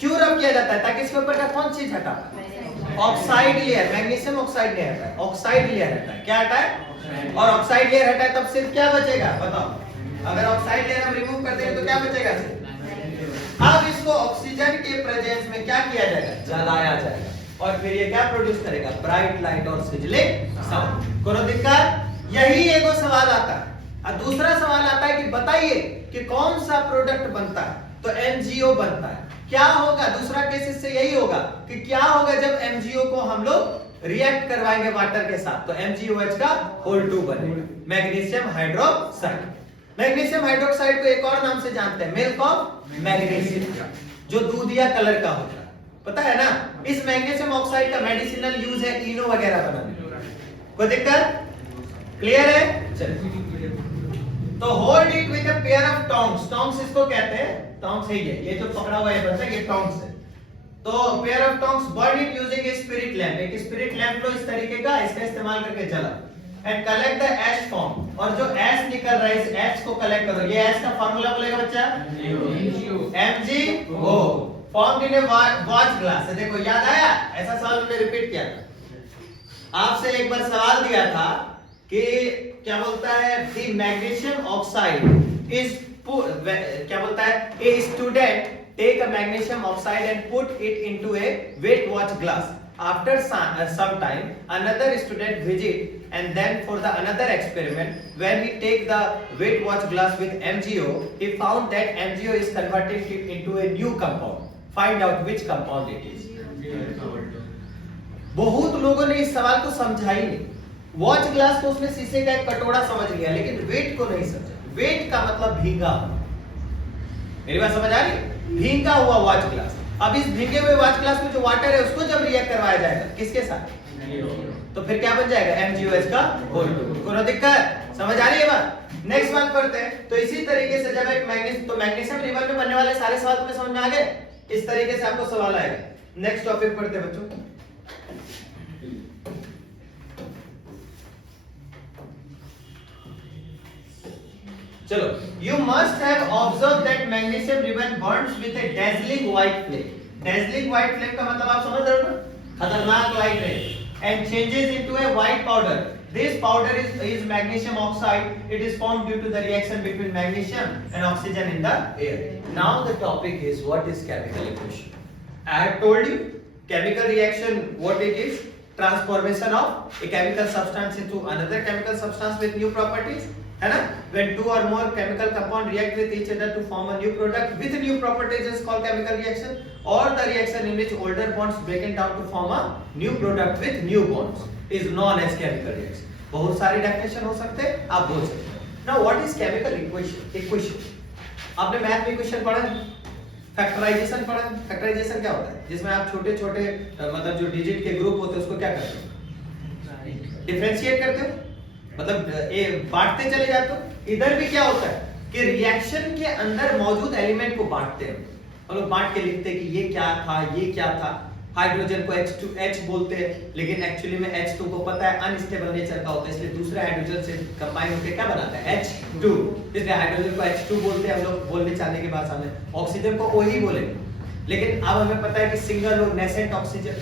क्यों रब किया जाता है, ताकि इसके ऊपर का कौन चीज हटा, ऑक्साइड लेयर, मैग्नीशियम ऑक्साइड नहीं हटा है, ऑक्साइड लेयर हटा है। क्या हटा है? और ऑक्साइड लेयर हटा है तब सिर्फ क्या बचेगा बताओ? अगर ऑक्साइड लेयर हम रिमूव कर देंगे तो क्या बचेगा सिर्फ? अब इसको ऑक्सीजन के प्रेजेंस में क्या किया जाएगा, जलाया जाएगा, और फिर ये क्या प्रोड्यूस करेगा, ब्राइट लाइट और सिजलिंग साउंड। कोनो दिक्कत? यही एक सवाल आता है। और दूसरा सवाल आता है कि बताइए कि कौन सा प्रोडक्ट बनता है, तो MgO बनता है। क्या होगा दूसरा केस, इससे यही होगा कि क्या होगा जब MgO को हम लोग रिएक्ट करवाएंगे वाटर के साथ, तो MgOH का होल 2 बनेगा, मैग्नीशियम हाइड्रोक्साइड। मैग्नीशियम हाइड्रोक्साइड को एक और नाम से जानते हैं, मिल्क ऑफ मैग्नीशियम, जो दूधिया कलर का होता है, पता है ना? इस मैग्नीशियम ऑक्साइड का मेडिसिनल यूज है इनो वगैरह बनाने में। कोई दिक्कत? क्लियर है? चलिए, तो hold it with a pair of tongs. Tongs इसको कहते हैं, टोंग्स है ये जो पकड़ा हुआ है बच्चा, ये टोंग्स है। तो pair of tongs burn it using a spirit lamp, एक स्पिरिट लैम्प लो इस तरीके का, इसका इस्तेमाल करके जला and collect the ash form, और जो ऐश निकल रहा है इस ऐश को कलेक्ट करो। ये ऐश का फार्मूला बोलेगा बच्चा MgO formed in A watch glass. देखो याद आया, ऐसा सवाल मैंने रिपीट किया था आपसे, एक बार सवाल दिया था कि क्या बोलता है द मैग्नीशियम ऑक्साइड इज क्या बोलता है, a student take a magnesium oxide and put it into a weight watch glass. After some time another student visit and then for the another experiment when he take the weight watch glass with MgO, he found that MgO is converting it into a new compound. Find out which compound it is. बहुत लोगों ने इस सवाल को समझा ही नहीं। वॉच ग्लास को उसने शीशे का एक कटोरा समझ लिया लेकिन वेट को नहीं समझा। वेट का मतलब भीगा। मेरी बात समझ आ रही है? भीगा हुआ वॉच ग्लास। अब इस भीगे हुए वॉच ग्लास में जो वाटर है उसको जब रिएक्ट करवाया जाएगा किसके साथ, तो फिर क्या बन जाएगा MgOH का होल टू। कोई दिक्कत समझ आ रही है बात? नेक्स्ट बात पढ़ते हैं। तो इसी तरीके से जब एक मैग्नीशियम रिबन में बनने वाले सारे सवाल तुम्हें समझ में आ गए, इस तरीके से आपको सवाल आएगा। नेक्स्ट टॉपिक पढ़ते हैं बच्चों। चलो, you must have observed that magnesium ribbon burns with a dazzling white flame. Dazzling white flame का मतलब आप समझ रहे हो ना? खतरनाक लाइट है and changes into a white powder. This powder is magnesium oxide. It is formed due to the reaction between magnesium and oxygen in the air. Now the topic is what is chemical equation. I have told you chemical reaction what it is. Transformation of a chemical substance into another chemical substance with new properties. है ना? When two or more chemical compound react with each other to form a new product with new properties is called chemical reaction, or the reaction in which older bonds breaking down to form a new product with new bonds is known as chemical reaction. बहुत सारी डेफिनेशन हो सकते हैं, आप बोल सकते हैं। Now what is chemical equation? आपने मैथ में इक्वेशन पढ़ा है, फैक्टराइजेशन पढ़ा है। फैक्टराइजेशन क्या होता है? जिसमें आप छोटे-छोटे मतलब जो डिजिट के ग्रुप होते हैं उसको क्या करते हो? डिफरेंशिएट करते हो, मतलब ये बांटते चले जाते हो। इधर भी क्या होता है कि रिएक्शन के अंदर मौजूद एलिमेंट को बांटते हैं, हम लोग बांट के लिखते हैं कि ये क्या था, ये क्या था। हाइड्रोजन को H2H बोलते हैं लेकिन एक्चुअली में H2 को पता है अनस्टेबल नेचर का होता है, इसलिए दूसरे हाइड्रोजन से कंबाइन होकर क्या बनाता है H2, इसलिए हाइड्रोजन को H2 बोलते हैं हम लोग बोलने चाहने की भाषा में। ऑक्सीजन को OH बोलेंगे लेकिन अब हमें पता है कि सिंगल और नेसेंट ऑक्सीजन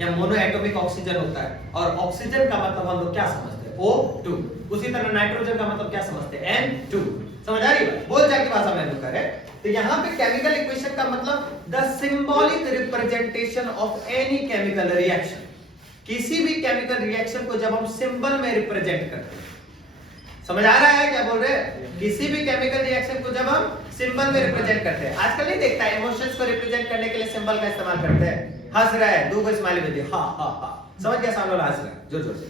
या मोनो एटॉमिक ऑक्सीजन होता है, और ऑक्सीजन का मतलब हम लोग क्या समझते हैं O2। उसी तरह नाइट्रोजन का मतलब क्या समझते हैं N2। समझ आ रही है? बोल चाल की भाषा में लोग करें तो यहाँ पे केमिकल इक्वेशन का मतलब the symbolic representation of any chemical reaction. किसी भी केमिकल रिएक्शन को जब हम सिंबल में रिप्रेजेंट करते हैं, समझ आ रहा है क्या बोल रहे हैं? किसी भी केमिकल रिएक्शन को जब हम सिंबल में रिप्रेजेंट करते हैं, आजकल नहीं देखता है इमोशंस को रिप्रेजेंट करने के लिए सिंबल का इस्तेमाल करते हैं। हंस रहा है, दो स्माइली बन दी, हा हा हा, समझ गया? सामने वाला हंस रहा है जोर जोर से,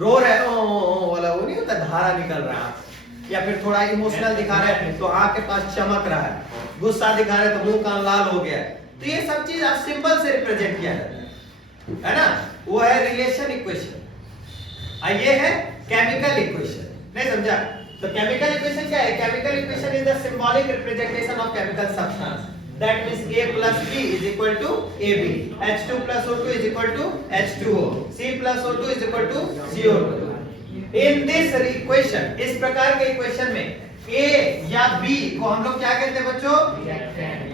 रो रहा है ओ वाला, वो नहीं होता धारा निकल रहा है, या फिर थोड़ा इमोशनल दिखा रहा है तो आंख के पास चमक रहा है, गुस्सा दिखा रहा है तो मुंह कान लाल हो गया है। तो ये सब चीज आप सिंबल से रिप्रेजेंट किया जाता है ना? वो है रिलेशन इक्वेशन, ये है केमिकल इक्वेशन। नहीं समझा? तो केमिकल इक्वेशन क्या है? Chemical equation is the symbolic representation of chemical substance. That means A plus B is equal to AB, H2 plus O2 is equal to H2O, C plus O2 is equal to CO2. In this equation, इस प्रकार के इक्वेशन में A या B को हम लोग क्या कहते हैं बच्चों?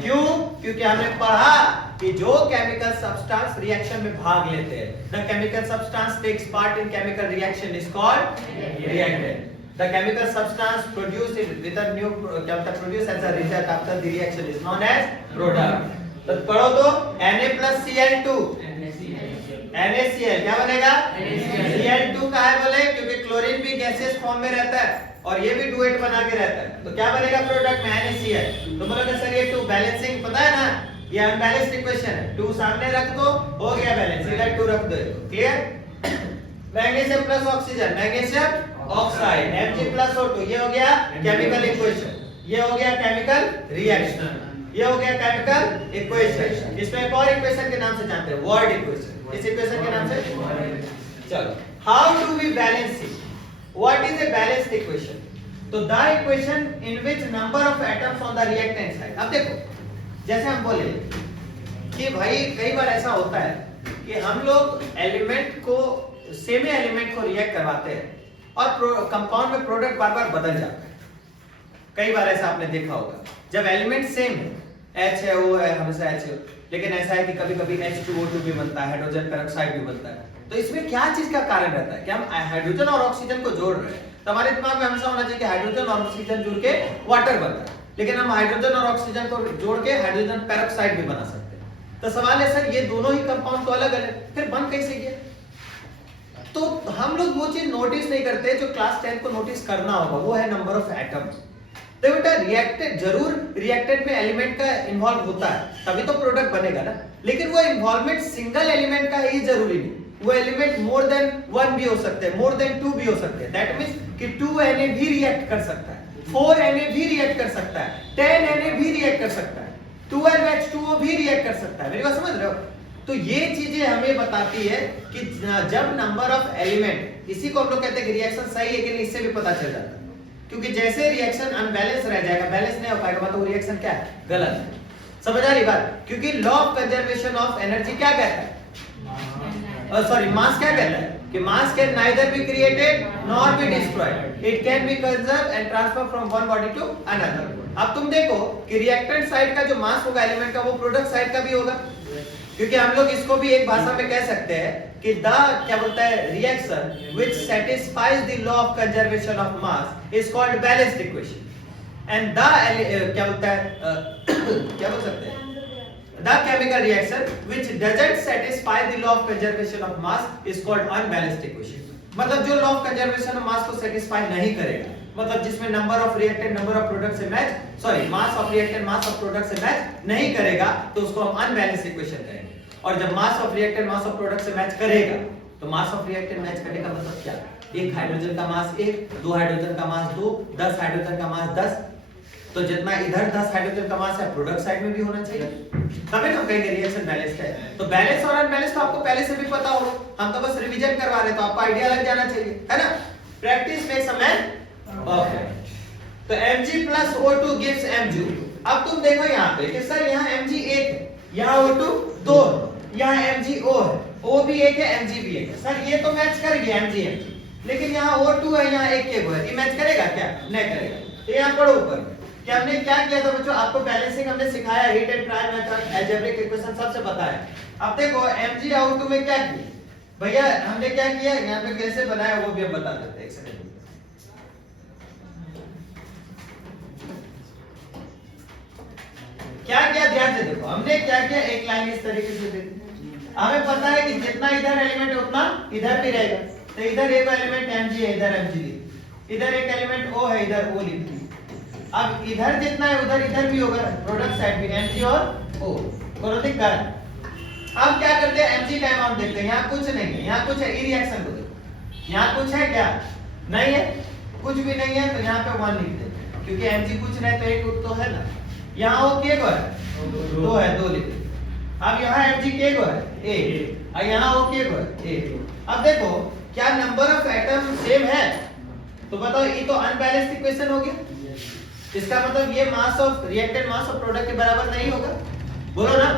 क्यों? क्योंकि हमने पढ़ा कि जो केमिकल सब्सटेंस रिएक्शन में भाग लेते हैं, the chemical substance takes part in chemical reaction is called reactant. The chemical substance produced with a new produced as a result after the reaction is known as product. तो पढ़ो तो Na plus Cl2, NaCl क्या बनेगा? Cl2 का है बोले क्योंकि क्लोरीन भी गैसियस फॉर्म में रहता है और ये भी डुएट बना के रहता है, तो क्या बनेगा प्रोडक्ट में NaCl। तो बोलोगे सर ये 2 बैलेंसिंग पता है ना, ये अनबैलेंस्ड इक्वेशन है, 2 सामने रख दो हो गया बैलेंस, इधर 2 रख दो। Clear? Magnesium plus oxygen, magnesium oxide, Mg plus O2, ये हो गया केमिकल इक्वेशन, ये हो गया केमिकल रिएक्शन, ये हो गया केमिकल इक्वेशन। इसमें एक और इक्वेशन के नाम से जानते हैं, वर्ड इक्वेशन। इस इक्वेशन के नाम से चलो, how do we balance it? What is a balanced equation? तो the equation in which number of atoms on the reactant side. अब देखो जैसे हम बोले कि भाई कई बार ऐसा होता है कि हम लोग एलिमेंट को सेम एलिमेंट को रिएक्ट करवाते हैं और कंपाउंड में प्रोडक्ट बार बार बदल जाता है। कई बार ऐसा आपने देखा होगा, जब एलिमेंट सेम है, H है, O है, हमेशा H है, लेकिन ऐसा है कि कभी कभी H2O2 भी बनता है, हाइड्रोजन पेरोक्साइड भी बनता है। तो इसमें क्या चीज का कारण रहता है कि हम हाइड्रोजन और ऑक्सीजन को जोड़ रहे हैं, तो हमारे दिमाग में हमेशा होना चाहिए कि हाइड्रोजन और ऑक्सीजन जुड़ के वाटर बनता है, लेकिन हम हाइड्रोजन और ऑक्सीजन को जोड़ के हाइड्रोजन पेरोक्साइड भी बना सकते हैं। तो सवाल है सर, ये दोनों ही कंपाउंड तो अलग अलग, फिर बन कैसे गया? तो हम लोग वो चीज नोटिस नहीं करते जो क्लास 10 को नोटिस करना होगा, वो है नंबर ऑफ एटम्स। तो बेटा रिएक्टेड जरूर रिएक्टेड में एलिमेंट का इन्वॉल्व होता है, तभी तो प्रोडक्ट बनेगा ना, लेकिन वो इन्वॉल्वमेंट सिंगल एलिमेंट का ही जरूरी नहीं, वो एलिमेंट मोर देन 1 भी हो सकते हैं, मोर देन 2 भी हो सकते हैं। दैट मींस कि 2Na भी रिएक्ट कर सकता है, 4Na भी रिएक्ट कर सकता है, 10Na भी रिएक्ट कर सकता है, 12H2O भी रिएक्ट कर सकता है। मेरी बात समझ रहे हो? तो ये चीजें हमें बताती है कि जब नंबर ऑफ एलिमेंट, इसी को हम लोग कहते हैं कि रिएक्शन सही है कि नहीं, इससे भी पता चल जाता है। क्योंकि जैसे रिएक्शन अनबैलेंस रह जाएगा, बैलेंस नहीं हो पाएगा, मतलब वो रिएक्शन क्या है? गलत है। समझ आ रही बात? क्योंकि law of conservation of energy क्या कहता है? सॉरी, मास क्या कहता है कि mass can neither be created nor be destroyed, it can be conserve and transfer from one body to another. अब तुम देखो कि रिएक्टेंट साइड का जो मास होगा एलिमेंट का, वो प्रोडक्ट साइड का भी होगा, क्योंकि हम लोग इसको भी एक भाषा में कह सकते हैं कि द क्या बोलता है, reaction which satisfies the law of conservation of mass is called balanced equation, and the क्या बोलता है क्या बोल सकते हैं, the chemical reaction which doesn't satisfy the law of conservation of mass is called unbalanced equation। मतलब जो law of conservation of mass को satisfy नहीं करेगा, मतलब जिसमें number of reactant number of product से match, sorry mass of reactant mass of product से मैच नहीं करेगा, तो उसको हम unbalanced equation कहेंगे। और जब mass of reactant mass of product से मैच करेगा, तो mass of reactant मैच करने का मतलब क्या? एक हाइड्रोजन का मास 1, 2 हाइड्रोजन का मास 2, 10 हाइड्रोजन का मास 10, तो जितना इधर 10 हाइड्रोजन का मास है प्रोडक्ट साइड में भी होना चाहिए, तभी हम कहेंगे रिएक्शन बैलेंस्ड है। तो बैलेंस और अनबैलेंस तो आपको पहले से भी पता होगा, हम तो बस रिवीजन करवा रहे हैं, तो आपको आइडिया लग जाना चाहिए, है ना? Practice makes a man perfect. तो Mg plus O2 gives Mg। अब तुम देखो यहाँ पे कि सर यहाँ Mg 1 है, यहाँ O2 2 है, यहाँ MgO है, O भी 1 है, Mg भी 1 है। सर ये तो मैच कर गया Mg, लेकिन यहाँ O2 है, यहाँ 1 के है, ये मैच करेगा क्या? नहीं करेगा। तो यहाँ पढ़ो ऊपर कि हमने क्या किया था बच्चों, आपको बैलेंसिंग हमने सिखाया, heat and trial method, algebraic equation सबसे बताया। अब देखो MgO2 में क्या किया भैया, हमने क्या किया, यहाँ पे कैसे बनाया वो भी हम बता देते हैं। एक सेकंड, क्या किया ध्यान से देखो, हमने क्या किया, एक लाइन इस तरीके से दे दी। हमें पता है कि जितना इधर एलिमेंट उतना इधर भी रहेगा, तो इधर एक एलिमेंट Mg है, इधर Mg लिख, इधर एक एलिमेंट O है, इधर O लिख। अब इधर जितना है उधर इधर भी होगा, प्रोडक्ट साइड भी Mg और O क्लोरीन कारण। अब क्या करते हैं, Mg का अमाउंट देखते हैं, यहाँ कुछ नहीं है, यहाँ कुछ है, ई रिएक्शन को देखो, यहाँ कुछ है क्या? नहीं है, कुछ भी नहीं है, तो यहाँ पे 1 लिख देते हैं, क्योंकि Mg कुछ नहीं तो एक तो है ना। यहाँ O के को है 2 है, 2 लिख। अब यहाँ Mg के को है 1 और यहाँ O के को है 1। अब देखो क्या नंबर ऑफ एटम सेम है? तो बताओ, ये तो अनबैलेंस्ड इक्वेशन हो गया, इसका मतलब ये mass of reactant mass of product के बराबर नहीं होगा। बोलो ना,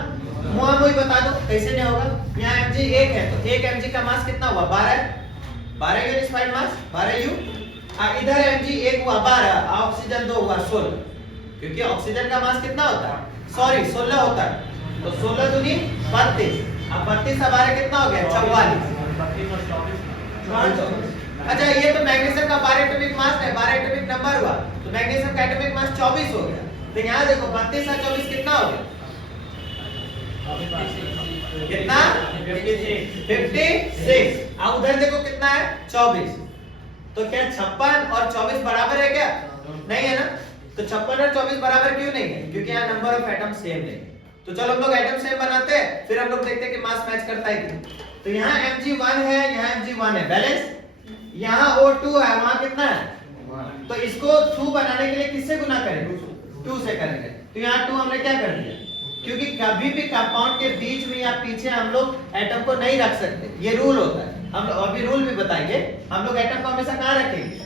मुआ मुई बता दो कैसे नहीं होगा। यहाँ Mg 1 है, तो 1 Mg का मास कितना हुआ? 12 है, 12 यूनिट मास 12 U। इधर Mg 1 हुआ 12, ऑक्सीजन 2 हुआ 16, क्योंकि ऑक्सीजन का मास कितना होता है? सॉरी 16 होता है, तो 16 दूनी 32। अब 32 से 12 कितना हो गया? 44। अच्छा, ये तो मैग्नीशियम का 12 एटॉमिक मास है, 12 एटॉमिक नंबर हुआ, तो मैग्नीशियम का एटॉमिक मास 24 हो गया। तो यहाँ देखो 32 और 24 कितना हो गया? कितना? 56। अब उधर देखो कितना है? 24। तो क्या 56 और 24 बराबर है क्या? नहीं है ना। तो 56 और 24 बराबर क्यों नहीं है? क्योंकि यहाँ नंबर ऑफ एटम सेम नहीं। तो चलो हम लोग एटम सेम बनाते हैं, फिर हम लोग देखते हैं कि मास मैच करता है कि। तो यहाँ Mg1 है, यहाँ Mg1 है, बैलेंस। यहाँ O2 है, वहां कितना है? तो इसको 2 बनाने के लिए किससे गुना करेंगे? 2 से करेंगे। तो यहाँ 2 हमने क्या कर दिया, क्योंकि कभी भी कंपाउंड के बीच में या पीछे हम लोग एटम को नहीं रख सकते, ये रूल होता है। हम अभी रूल भी बताएंगे। हम लोग एटम को हमेशा कहाँ रखेंगे?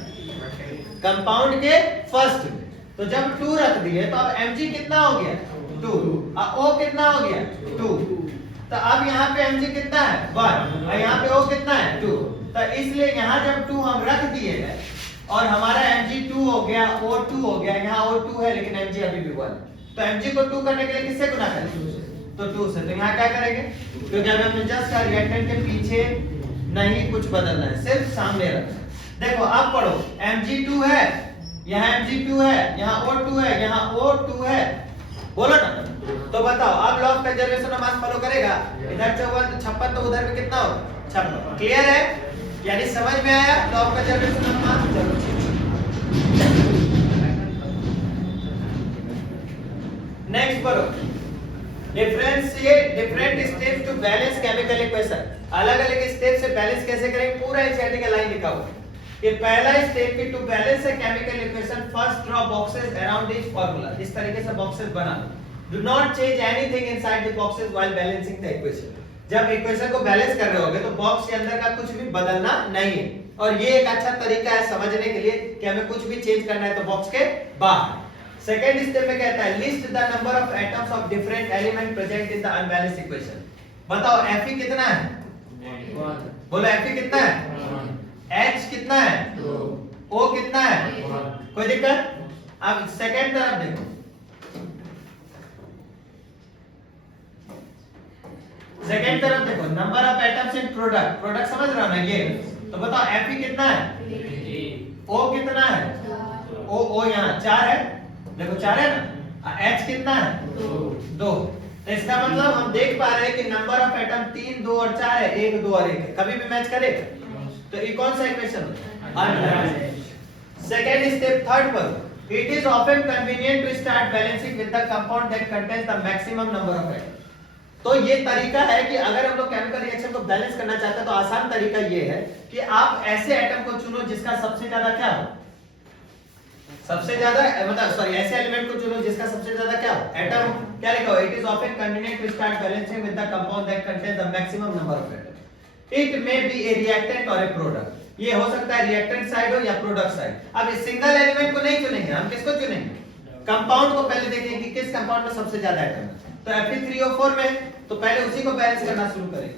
कंपाउंड के फर्स्ट में। तो जब 2 रख दिए तो अब Mg कितना हो गया? 2, O कितना हो गया 2। तो अब यहाँ पे mg कितना है 1 और यहाँ पे O कितना है 2। तो इसलिए यहाँ जब 2 हम रख दिए हैं और हमारा mg 2 हो गया, O 2 हो गया, यहाँ O 2 है लेकिन mg अभी भी 1। तो mg को 2 करने के लिए किससे गुना करें? तो 2 से। तो यहाँ क्या करेंगे? क्योंकि अब हमने जस्ट रिएक्टेंट के पीछे नहीं कुछ बदलना है, सिर्फ सामने रखना है। देखो अब पढ़ो, mg2 है, यहाँ mg2 है, यहाँ O2 है, यहाँ O2 है, बोलो ना। तो बताओ अब law of conservation of mass follow करेगा? इधर 56 तो उधर भी कितना होगा 56। क्लियर है? यानी समझ में आया law of conservation of mass? चलो नेक्स्ट पढ़ो, differentiate different steps to balance chemical equation. अलग अलग स्टेप से बैलेंस कैसे करेंगे पूरा एनसीईआरटी का लाइन लिखा हुआ है। ये पहला स्टेप कि to balance a chemical equation first draw boxes around each formula. इस तरीके से बॉक्सेस बना लो। Do not change anything inside the boxes while balancing the equation. जब इक्वेशन को बैलेंस कर रहे होगे तो बॉक्स के अंदर का कुछ भी बदलना नहीं है। और ये एक अच्छा तरीका है समझने के लिए कि हमें कुछ भी चेंज करना है तो बॉक्स के बाहर। सेकंड स्टेप में कहता है list the number of atoms of different element present in the unbalanced equation. बताओ Fe कितना है? 1। बोलो Fe कितना है? H कितना है? 2। O कितना है? 1। कोई दिक्कत? अब सेकंड तरफ देखो, सेकंड तरफ देखो, number of atoms in product. Product समझ रहे हो ना ये? तो बताओ Fe कितना है? 3। O कितना है? O यहाँ 4 है, देखो 4 है ना। H कितना है? 2। तो इसका मतलब हम देख पा रहे हैं कि नंबर ऑफ एटम 3, 2 और 4 है, 1, 2 और 1 है। कभी भी मैच करेगा? तो ये कौन सा इक्वेशन होता है? अनबैलेंस्ड। सेकंड स्टेप थर्ड पर, it is often convenient to start balancing with the compound that contains the maximum number of atom. तो ये तरीका है कि अगर हम लोग केमिकल रिएक्शन को बैलेंस करना चाहते हैं तो आसान तरीका ये है कि आप ऐसे एटम को चुनो जिसका सबसे ज्यादा क्या हो, सबसे ज्यादा मतलब सॉरी ऐसे एलिमेंट को चुनो जिसका सबसे ज्यादा क्या हो एटम। क्या लिखा हो? It is often convenient to start balancing with the compound that contains the maximum number of atom. It may be a reactant और ए प्रोडक्ट। ये हो सकता है रिएक्टेंट साइड हो या प्रोडक्ट साइड। अब इस सिंगल एलिमेंट को नहीं चुनेंगे, हम किसको चुनेंगे? कंपाउंड को पहले देखेंगे कि किस कंपाउंड में सबसे ज्यादा एटम है। तो Fe3O4 में तो पहले उसी को बैलेंस करना शुरू करेंगे।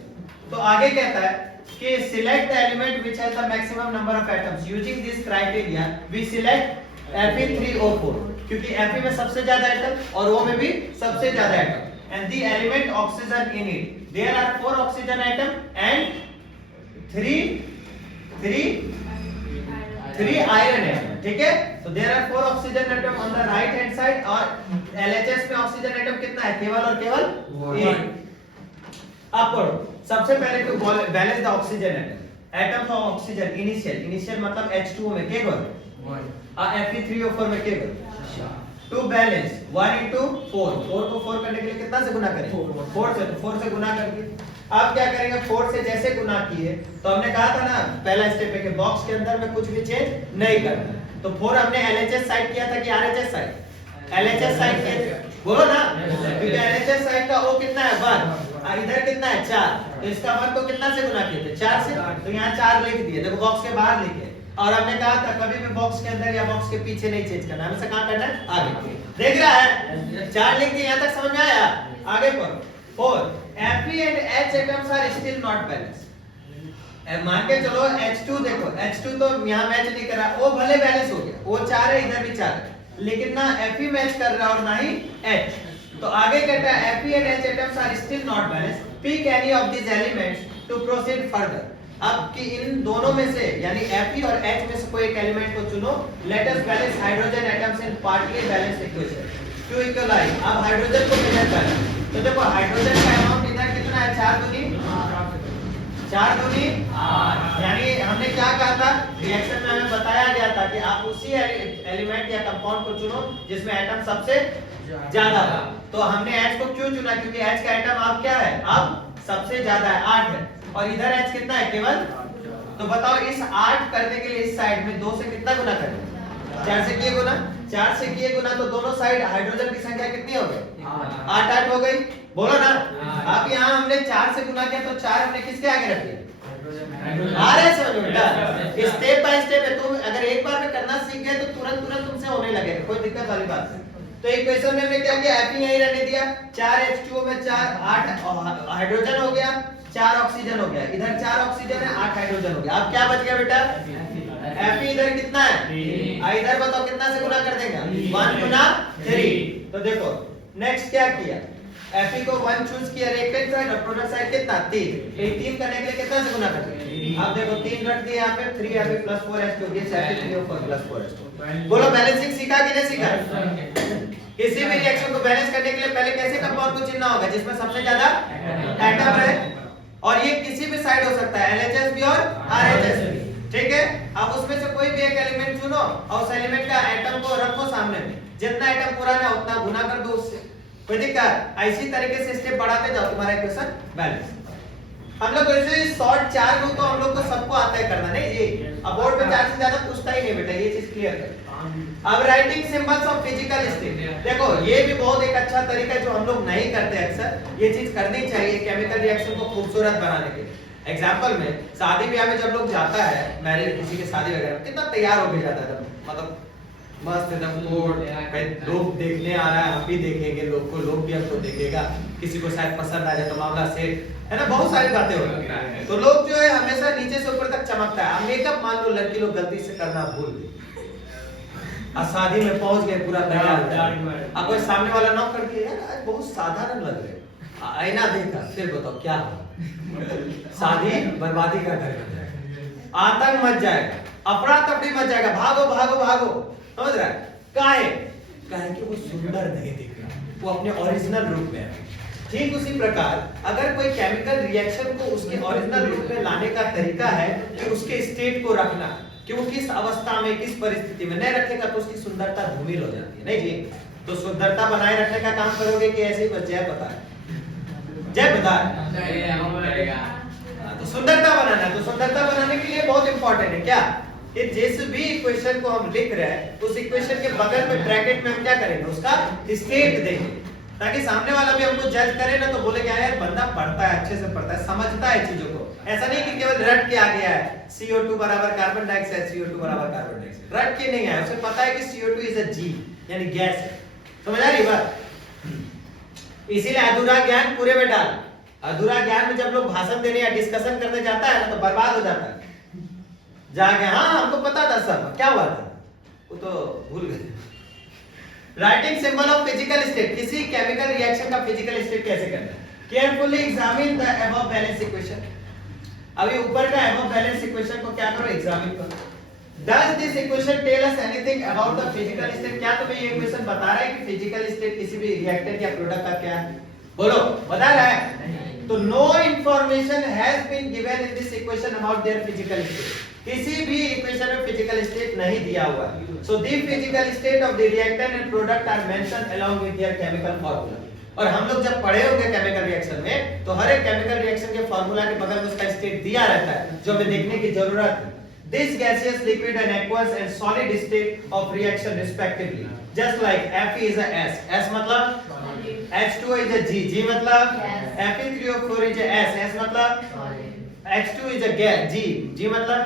तो आगे कहता है कि select the element which has the maximum number of atoms using this criteria we select Fe3O4, क्योंकि Fe में सबसे ज्यादा एटम और O में भी सबसे ज्यादा atom. and the element oxygen in it, there are 4 oxygen atom and 3 iron atom। ठीक है? तो there are 4 oxygen atom on the right hand side और LHS में oxygen atom कितना है? केवल और केवल एक। अब पढ़ो, सबसे पहले तो balance the oxygen atoms of oxygen initial मतलब H2O में केवल 1। Fe3O4 में केवल टू बैलेंस 1 into 4 को 4 करने के लिए कितना से गुना करें? 4 से। तो 4 से गुना करके अब क्या करेंगे? 4 से जैसे गुना किए तो हमने कहा था ना पहला स्टेप है कि बॉक्स के अंदर में कुछ भी चेंज नहीं करना। तो 4 हमने LHS साइड किया था कि RHS साइड? LHS साइड किया, बोलो ना, क्योंकि LHS साइड का O कितना है 1 और इधर कितना है 4। तो इसका 1 को कितना से गुना किए थे? 4 से। तो यहाँ 4 लिख दिए, देखो बॉक्स के बाहर लिखे। और हमने कहा था कभी भी बॉक्स के अंदर या बॉक्स के पीछे नहीं चेंज करना, हमेशा कहां करना है? आगे। देख रहा है? 4 लिख दिए, यहां तक समझ में आया? आगे पढ़ो। 4 Fe and H atoms are still not balanced। मान के चलो H2 देखो, H2 तो यहां मैच नहीं कर रहा, O भले बैलेंस हो गया, O 4 है इधर भी 4 है, लेकिन ना Fe मैच कर रहा और ना ही H। तो आगे कहता है Fe and H atoms are still not balanced, pick any of these elements to proceed further। अब कि इन दोनों में से यानी Fe और H में से कोई एक एलिमेंट को चुनो। Let us balance hydrogen atoms in partly balanced equation to equalize. अब हाइड्रोजन को मेजर करना, तो देखो हाइड्रोजन का अमाउंट इधर कितना है? 4 दूनी 8। यानी हमने क्या कहा था रिएक्शन में? हमें बताया गया था कि आप उसी एलिमेंट या कंपाउंड को चुनो जिसमें एटम सबसे ज्यादा हो। तो हमने H को क्यों चुना? क्योंकि H का एटम अब क्या है? अब सबसे ज्यादा है, 8 है, और इधर H कितना है? केवल। तो बताओ इस 8 करने के लिए इस साइड में 2 से कितना गुना करें? 4 से किए गुना। 4 से किए गुना तो दोनों साइड हाइड्रोजन की संख्या कितनी हो गई? 8 हो गई, बोलो ना। अब यहाँ हमने 4 से गुना किया तो 4 हमने किसके आगे रख दिया? आ रहा है समझ में बेटा? स्टेप बाय स्टेप है। तुम अगर एक बार में करना सीख गए तो तुरंत तुमसे होने लगेगा, कोई दिक्कत वाली बात नहीं। तो इक्वेशन में हमने क्या किया, Fe यहीं रहने दिया, 4 H2O में 8 हाइड्रोजन हो गया, 4 ऑक्सीजन हो गया, इधर 4 ऑक्सीजन है, 8 हाइड्रोजन हो गया। अब क्या बच गया बेटा, Fe इधर कितना है, इधर बताओ कितना से गुना कर देंगे, 1 गुना 3। तो देखो नेक्स्ट क्या किया, Fe को 1 चूज किया, रिएक्टेंट साइड और प्रोडक्ट साइड कितना 3, ये 3 करने के लिए कितना से गुना करते हैं, अब देखो 3 रख दिए यहाँ पे, 3 Fe plus 4 H2, ये Fe3O4 plus 4 H2। बोलो बैलेंसिंग सीखा कि नहीं सीखा? किसी भी रिएक्शन को बैलेंस करने के लिए पहले कैसे कंपाउंड को चुनना होगा, जिसमें सबसे ज्यादा एटम रहे, और ये किसी भी साइड हो सकता है, LHS भी और RHS भी, ठीक है। अब उसमें से कोई भी एक एलिमेंट चुनो और उस एलिमेंट का एटम को रखो सामने में, जितना एटम पुराना है उतना गुना कर दो उससे, कोई दिक्कत। ऐसी तरीके से स्टेप बढ़ाते जाओ, तुम्हारा इक्वेशन बैलेंस। हम लोग वैसे शॉर्ट 4 को तो हम लोग को सबको आता है करना, नहीं ये अब बोर्ड पे 4 से ज्यादा पूछता ही नहीं बेटा, ये चीज क्लियर कर। अब writing symbols of physical state, देखो ये भी बहुत एक अच्छा तरीका है जो हम लोग नहीं करते अक्सर, ये चीज करनी चाहिए केमिकल रिएक्शन को खूबसूरत बनाने के लिए। एग्जांपल में शादी ब्याह में जब लोग जाता है, मैरिज किसी की शादी वगैरह में, कितना तैयार होके जाता है, मतलब मस्त एकदम कोट, लोग देखने आ रहा है, हम भी देखेंगे लोग को, लोग भी हमको देखेगा, किसी को शायद पसंद आ जाए तो मामला सेट है ना, बहुत सारी बातें होती हैं। तो लोग जो है हमेशा नीचे से ऊपर तक चमकता है। अब मेकअप मान लो लड़की लोग गलती से करना भूल गई, अब शादी में पहुंच गए पूरा तैयार, अब कोई सामने वाला नॉक कर दिया, यार आज बहुत साधारण लग रहे हो, आईना देखा, फिर बताओ क्या हुआ, शादी बर्बादी का घर बन जाएगा, आतंक मच जाएगा, अफरा तफरी मच जाएगा, भागो भागो भागो, समझ रहा है? काहे कि वो सुंदर नहीं दिख रहा, वो अपने ओरिजिनल रूप में है। ठीक उसी प्रकार अगर कोई केमिकल रिएक्शन को उसके ओरिजिनल रूप में लाने का तरीका है कि उसके स्टेट को रखना, कि वो किस अवस्था में किस परिस्थिति में नहीं रखेगा तो उसकी सुंदरता धूमिल हो जाती है, नहीं जी? तो सुंदरता बनाए रखने का काम करोगे कि ऐसे ही बस जय बता, जय बता, तो सुंदरता बनाना, तो सुंदरता बनाने के लिए बहुत इंपॉर्टेंट है क्या, कि जिस भी इक्वेशन को हम लिख रहे हैं उस इक्वेशन के बगल में ब्रैकेट में हम क्या करेंगे, उसका स्टेट देंगे, ताकि सामने वाला भी हमको जज करे ना तो बोले क्या यार बंदा पढ़ता है, अच्छे से पढ़ता है, समझता है चीजों को। ऐसा नहीं कि केवल रट के आ गया है CO2 बराबर कार्बन डाइऑक्साइड, CO2 बराबर कार्बन डाइऑक्साइड, रट के नहीं है, उसे पता है कि CO2 इज अ G यानी गैस है। समझ आ रही बात? इसीलिए अधूरा ज्ञान पूरे में डाल। अधूरा ज्ञान में जब लोग भाषण देने या डिस्कशन करने जाता है ना तो बर्बाद हो जाता है। जाके हाँ हमको पता था सब, क्या हुआ था वो तो भूल गए। Writing symbol of physical state, किसी केमिकल रिएक्शन का फिजिकल स्टेट कैसे करना है। Carefully examine the above balance equation. अभी ऊपर का अबव बैलेंस इक्वेशन को क्या करो, एग्जामिन करो। Does this equation tell us anything about the physical state? क्या तुम्हें ये इक्वेशन बता रहा है कि फिजिकल स्टेट किसी भी रिएक्टेंट या प्रोडक्ट का क्या है? बोलो, बता रहा है? तो no information has been given in this equation about their physical state. किसी भी इक्वेशन में फिजिकल स्टेट नहीं दिया हुआ है। So the physical state of the reactant and product are mentioned along with their chemical formula. और हम लोग जब पढ़े होंगे केमिकल रिएक्शन में तो हर एक केमिकल रिएक्शन के फार्मूला के बगल में उसका स्टेट दिया रहता है जो हमें देखने की जरूरत है। This gaseous, liquid and aqueous and solid state of reaction respectively. Just like Fe is a S. S मतलब H2O is a G. G मतलब Fe3O4 is a S. S मतलब H2 is a gas. G. G मतलब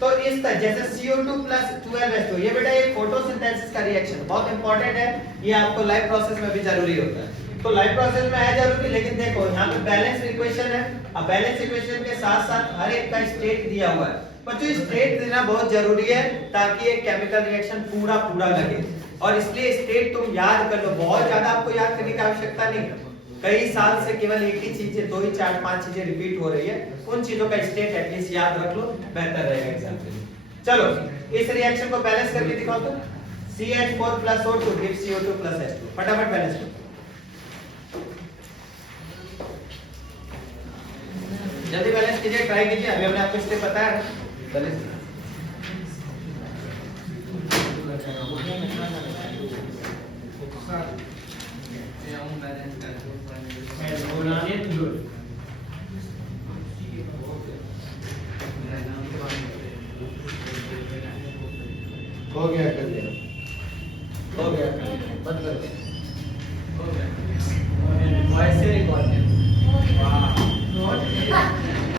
तो इस तरह जैसे CO2 plus 12H2 ये बेटा एक फोटोसिंथेसिस का रिएक्शन बहुत इंपॉर्टेंट है। ये आपको लाइफ प्रोसेस में भी जरूरी होता है। तो लाइफ प्रोसेस में है जरूरी, लेकिन देखो यहाँ पे बैलेंस इक्वेशन है। अब बैलेंस इक्वेशन के साथ साथ हर एक का स्टेट दिया हुआ है। बच्चों स्टेट देना बहुत जरूरी है ताकि एक केमिकल रिएक्शन पूरा लगे। और इसलिए स्टेट तुम याद कर लो, बहुत ज्यादा आपको याद करने की आवश्यकता नहीं है। कई साल से केवल एक ही चीज, 2 ही 4-5 चीजें रिपीट हो रही है, उन चीजों का स्टेट एटलीस्ट याद रख लो, बेहतर रहेगा एग्जाम के लिए। चलो इस रिएक्शन को बैलेंस करके दिखाओ तो CH4 plus O2 gives CO2 plus H2। फटाफट बैलेंस करो, जल्दी बैलेंस कीजिए, ट्राई कीजिए। अभी हमने आपको स्टेप बताया है बैलेंस। हो गया कर दिया, हो गया कर दिया, बंद कर दो, हो गया। वॉइस से रिकॉर्ड है। वाह